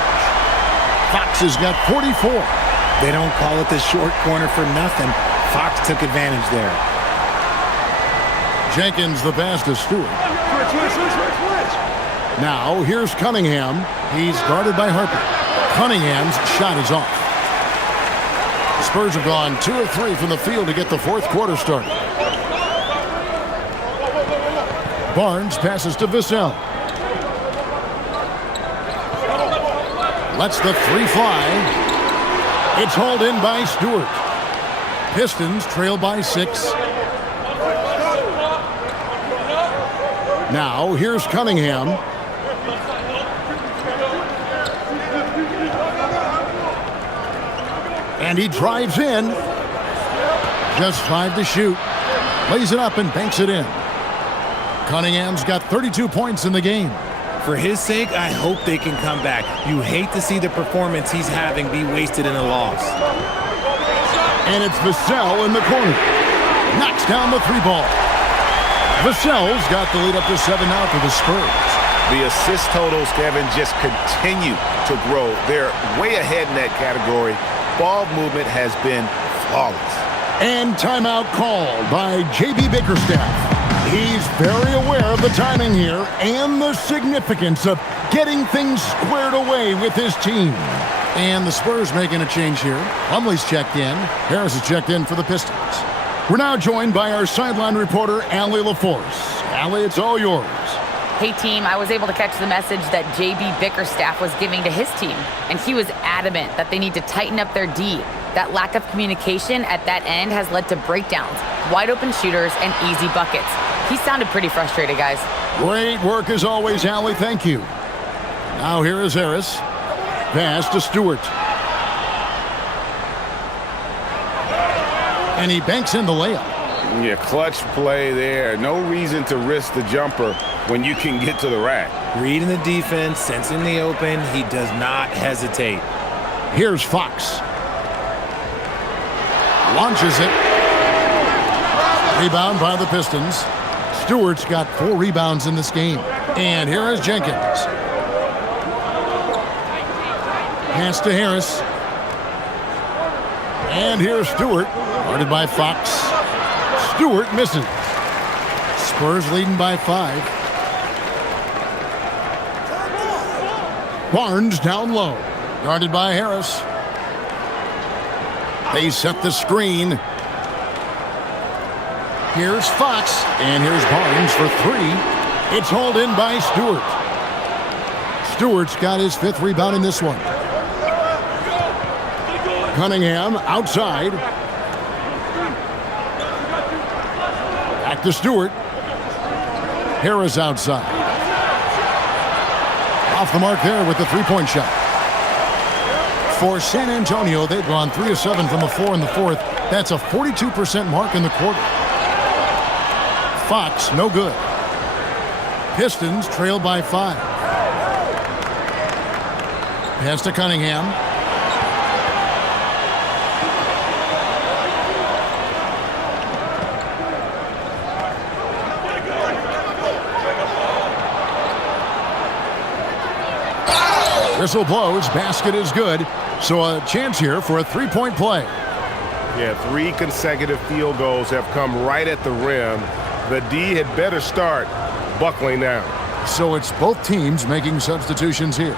Fox has got 44. They don't call it the short corner for nothing. Fox took advantage there. Jenkins the pass to Stewart. Now here's Cunningham. He's guarded by Harper. Cunningham's shot is off. The Spurs have gone 2 of 3 from the field to get the fourth quarter started. Barnes passes to Vassell. Lets the 3 fly. It's hauled in by Stewart. Pistons trail by 6. Now here's Cunningham. And he drives in. Just 5 to shoot. Lays it up and banks it in. Cunningham's got 32 points in the game. For his sake, I hope they can come back. You hate to see the performance he's having be wasted in a loss. And it's Vassell in the corner. Knocks down the 3 ball. Vassell's got the lead up to 7 now for the Spurs. The assist totals, Kevin, just continue to grow. They're way ahead in that category. Ball movement has been flawless. And timeout called by J.B. Bickerstaff. He's very aware of the timing here and the significance of getting things squared away with his team. And the Spurs making a change here. Plumlee's checked in. Harris has checked in for the Pistons. We're now joined by our sideline reporter, Allie LaForce. Allie, it's all yours. Hey, team, I was able to catch the message that J.B. Bickerstaff was giving to his team, and he was adamant that they need to tighten up their D. That lack of communication at that end has led to breakdowns, wide open shooters, and easy buckets. He sounded pretty frustrated, guys. Great work as always, Allie. Thank you. Now here is Harris. Pass to Stewart. And he banks in the layup. Yeah, clutch play there. No reason to risk the jumper when you can get to the rack. Reading the defense, sensing the open, he does not hesitate. Here's Fox. Launches it. Rebound by the Pistons. Stewart's got 4 rebounds in this game. And here is Jenkins. Pass to Harris. And here's Stewart. Guarded by Fox. Stewart misses. Spurs leading by 5. Barnes down low. Guarded by Harris. They set the screen. Here's Fox. And here's Barnes for 3. It's hauled in by Stewart. Stewart's got his 5th rebound in this one. Cunningham outside. Back to Stewart. Harris outside. Off the mark there with the 3-point shot. For San Antonio, they've gone 3 of 7 from the floor in the 4th. That's a 42% mark in the quarter. Fox, no good. Pistons trail by 5. Pass to Cunningham. Whistle blows, basket is good. So a chance here for a 3-point play. Yeah, 3 consecutive field goals have come right at the rim. The D had better start buckling down. So it's both teams making substitutions here.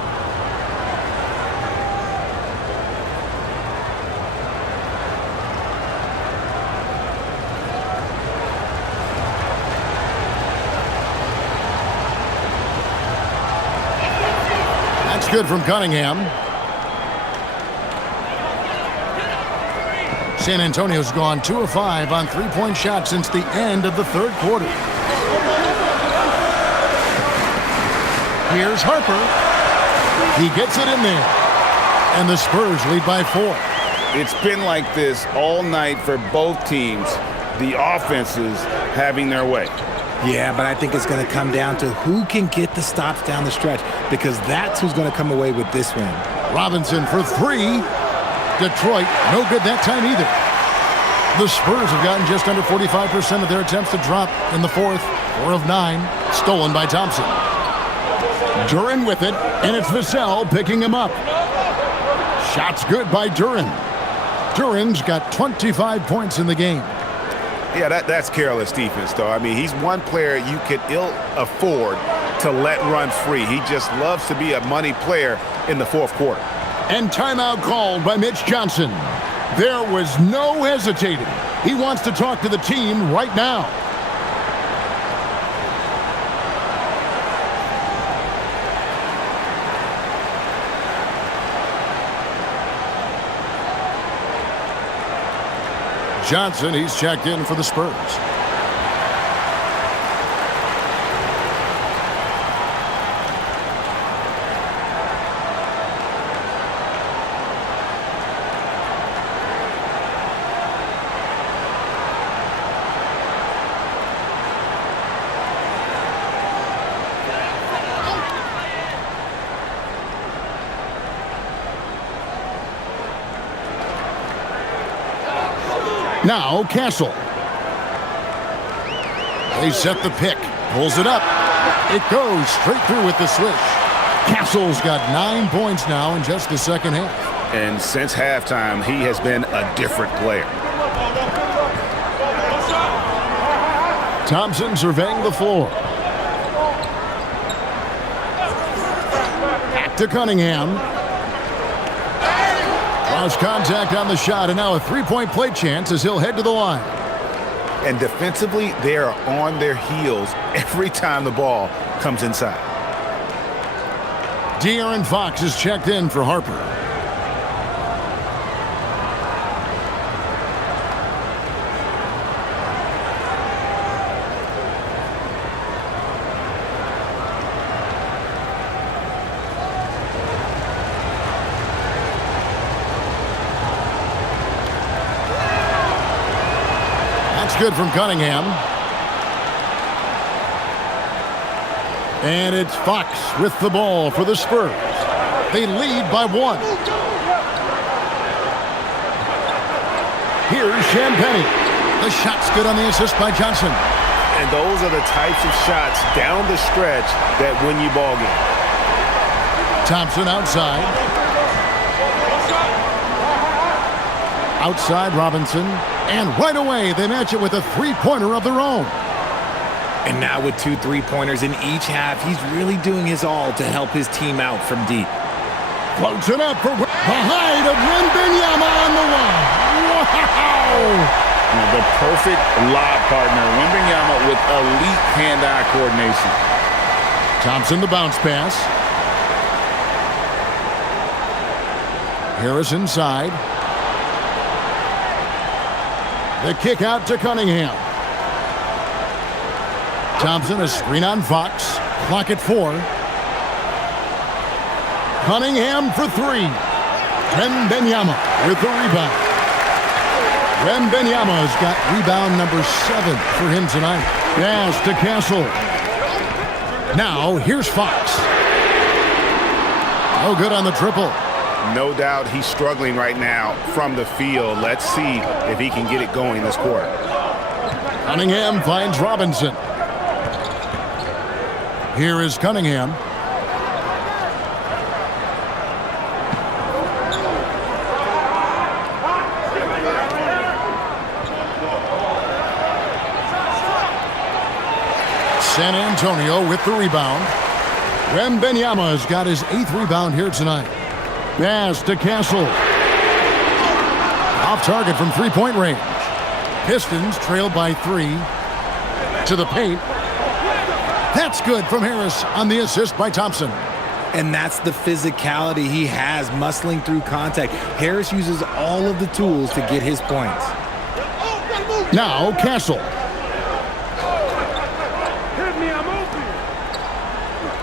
That's good from Cunningham. San Antonio's gone 2 of 5 on three-point shots since the end of the third quarter. Here's Harper. He gets it in there. And the Spurs lead by 4. It's been like this all night for both teams. The offenses having their way. Yeah, but I think it's going to come down to who can get the stops down the stretch, because that's who's going to come away with this win. Robinson for 3. Detroit, no good that time either. The Spurs have gotten just under 45% of their attempts to drop in the fourth. 4 of 9, stolen by Thompson. Duren with it, and it's Vassell picking him up. Shots good by Duren. Duren's got 25 points in the game. Yeah, that's careless defense, though. I mean, he's one player you could ill afford to let run free. He just loves to be a money player in the fourth quarter. And timeout called by Mitch Johnson. There was no hesitating. He wants to talk to the team right now. Johnson, he's checked in for the Spurs. Now Castle. They set the pick. Pulls it up. It goes straight through with the swish. Castle's got 9 points now in just the second half. And since halftime, he has been a different player. Thompson surveying the floor. Back to Cunningham. Lost contact on the shot, and now a three-point play chance as he'll head to the line. And defensively, they are on their heels every time the ball comes inside. De'Aaron Fox is checked in for Harper. Good from Cunningham. And it's Fox with the ball for the Spurs. They lead by 1. Here's Champagnie. The shot's good on the assist by Johnson. And those are the types of shots down the stretch that win you ball game. Thompson outside. Outside Robinson. And right away, they match it with a three-pointer of their own. And now with 2 3-pointers in each half, he's really doing his all to help his team out from deep. Floats it up for the height of Wembanyama on the line. Wow! The perfect lob partner, Wembanyama with elite hand-eye coordination. Thompson the bounce pass. Harris inside. The kick out to Cunningham. Thompson a screen on Fox. Clock at 4. Cunningham for 3. Wembanyama with the rebound. Wembanyama's got rebound number 7 for him tonight. Pass to Castle. Now here's Fox. No good on the triple. No doubt he's struggling right now from the field. Let's see if he can get it going this quarter. Cunningham finds Robinson. Here is Cunningham. San Antonio with the rebound. Wembanyama's got his 8th rebound here tonight. Pass to Castle. Off target from three-point range. Pistons trailed by 3. To the paint. That's good from Harris on the assist by Thompson. and that's the physicality he has, muscling through contact. Harris uses all of the tools to get his points. Now Castle.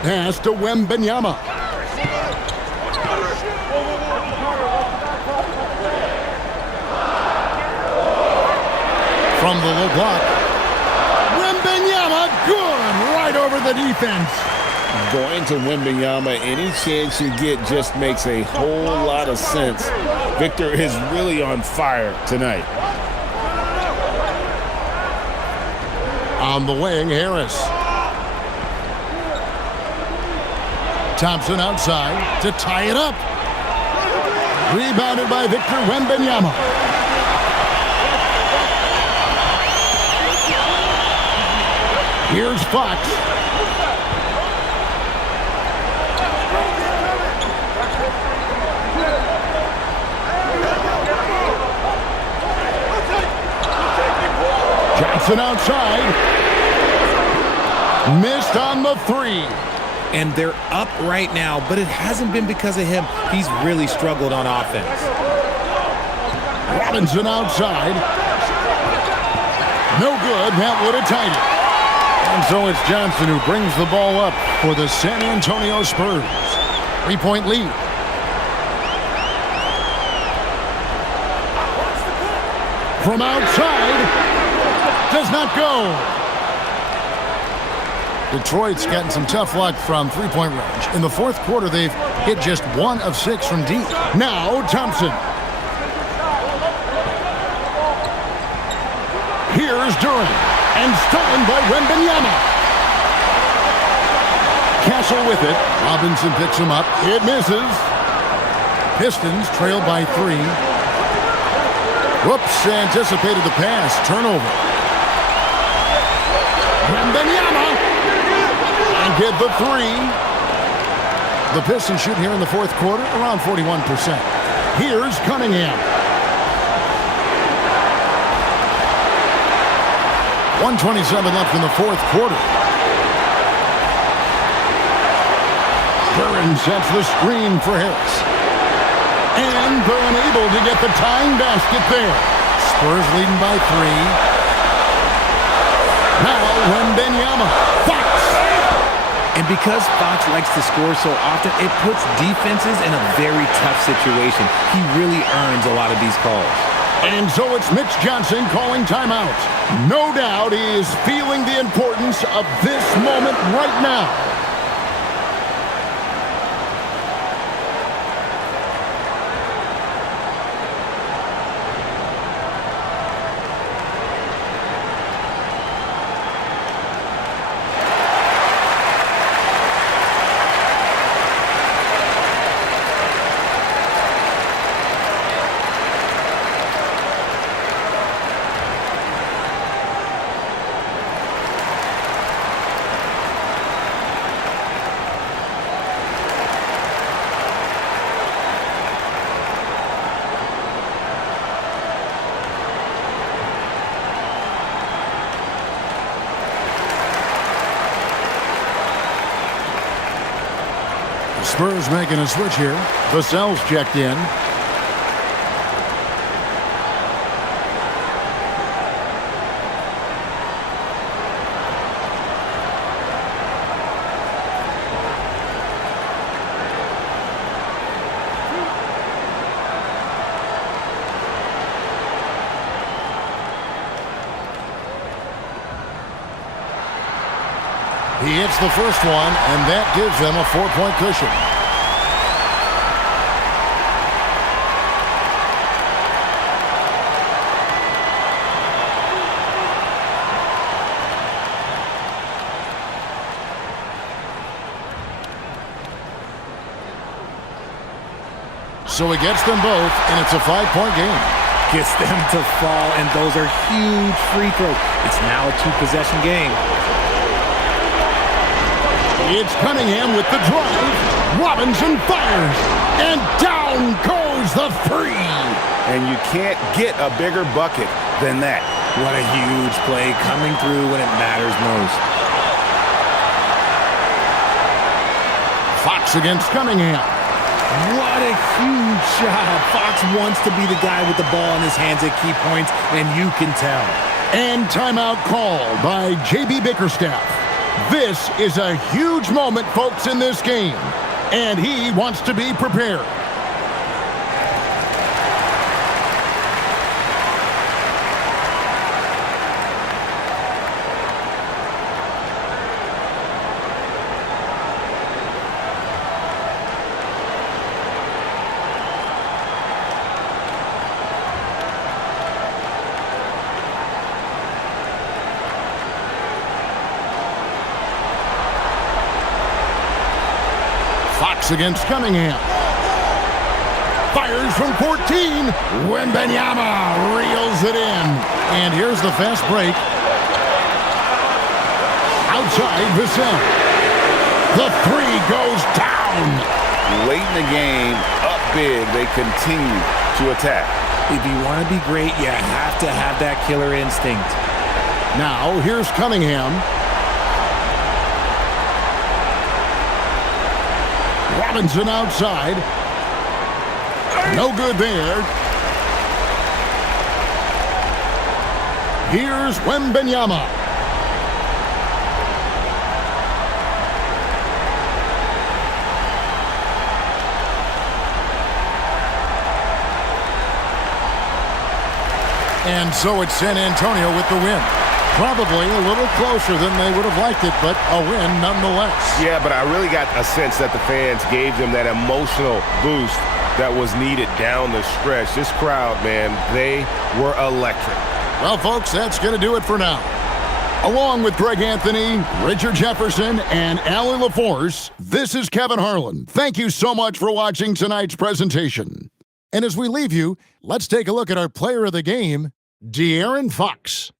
Pass to Wembanyama. From the low block. Wembanyama, good, right over the defense. Going to Wembanyama, any chance you get just makes a whole lot of sense. Victor is really on fire tonight. On the wing, Harris. Thompson outside to tie it up. Rebounded by Victor Wembanyama. Here's Fox. Johnson outside. Missed on the three. And they're up right now, but it hasn't been because of him. He's really struggled on offense. Robinson outside. No good. That would have tied it. And so it's Johnson who brings the ball up for the San Antonio Spurs. 3-point lead. From outside. Does not go. Detroit's gotten some tough luck from three-point range. In the fourth quarter, they've hit just 1 of 6 from deep. Now, Thompson. Here's Durant. And stolen by Wembanyama. Castle with it. Robinson picks him up. It misses. Pistons trail by 3. Whoops, anticipated the pass. Turnover. Wembanyama. And get the 3. The Pistons shoot here in the fourth quarter around 41%. Here's Cunningham. 1:27 left in the fourth quarter. Curran sets the screen for Harris. And they're unable to get the tying basket there. Spurs leading by 3. Now Wembanyama. Fox. And because Fox likes to score so often, it puts defenses in a very tough situation. He really earns a lot of these calls. And so it's Mitch Johnson calling timeout. No doubt he is feeling the importance of this moment right now. Spurs making a switch here. Vassell's checked in. He hits the first one, and that gives them a 4-point cushion. So he gets them both, and it's a 5-point game. Gets them to fall, and those are huge free throws. It's now a 2-possession game. It's Cunningham with the drive. Robinson fires. And down goes the free. And you can't get a bigger bucket than that. What a huge play coming through when it matters most. Fox Fox against Cunningham. What a huge shot. Fox wants to be the guy with the ball in his hands at key points, and you can tell. And timeout called by J.B. Bickerstaff. This is a huge moment, folks, in this game, and he wants to be prepared. Fox against Cunningham. Fires from 14. Wembanyama reels it in. And here's the fast break. Outside Vassell. The three goes down. Late in the game, up big, they continue to attack. If you want to be great, you have to have that killer instinct. Now here's Cunningham. Robinson outside. No good there. Here's Wembanyama. And so it's San Antonio with the win. Probably a little closer than they would have liked it, but a win nonetheless. Yeah, but I really got a sense that the fans gave them that emotional boost that was needed down the stretch. This crowd, man, they were electric. Well, folks, that's going to do it for now. Along with Greg Anthony, Richard Jefferson, and Allie LaForce, this is Kevin Harlan. Thank you so much for watching tonight's presentation. And as we leave you, let's take a look at our player of the game, De'Aaron Fox.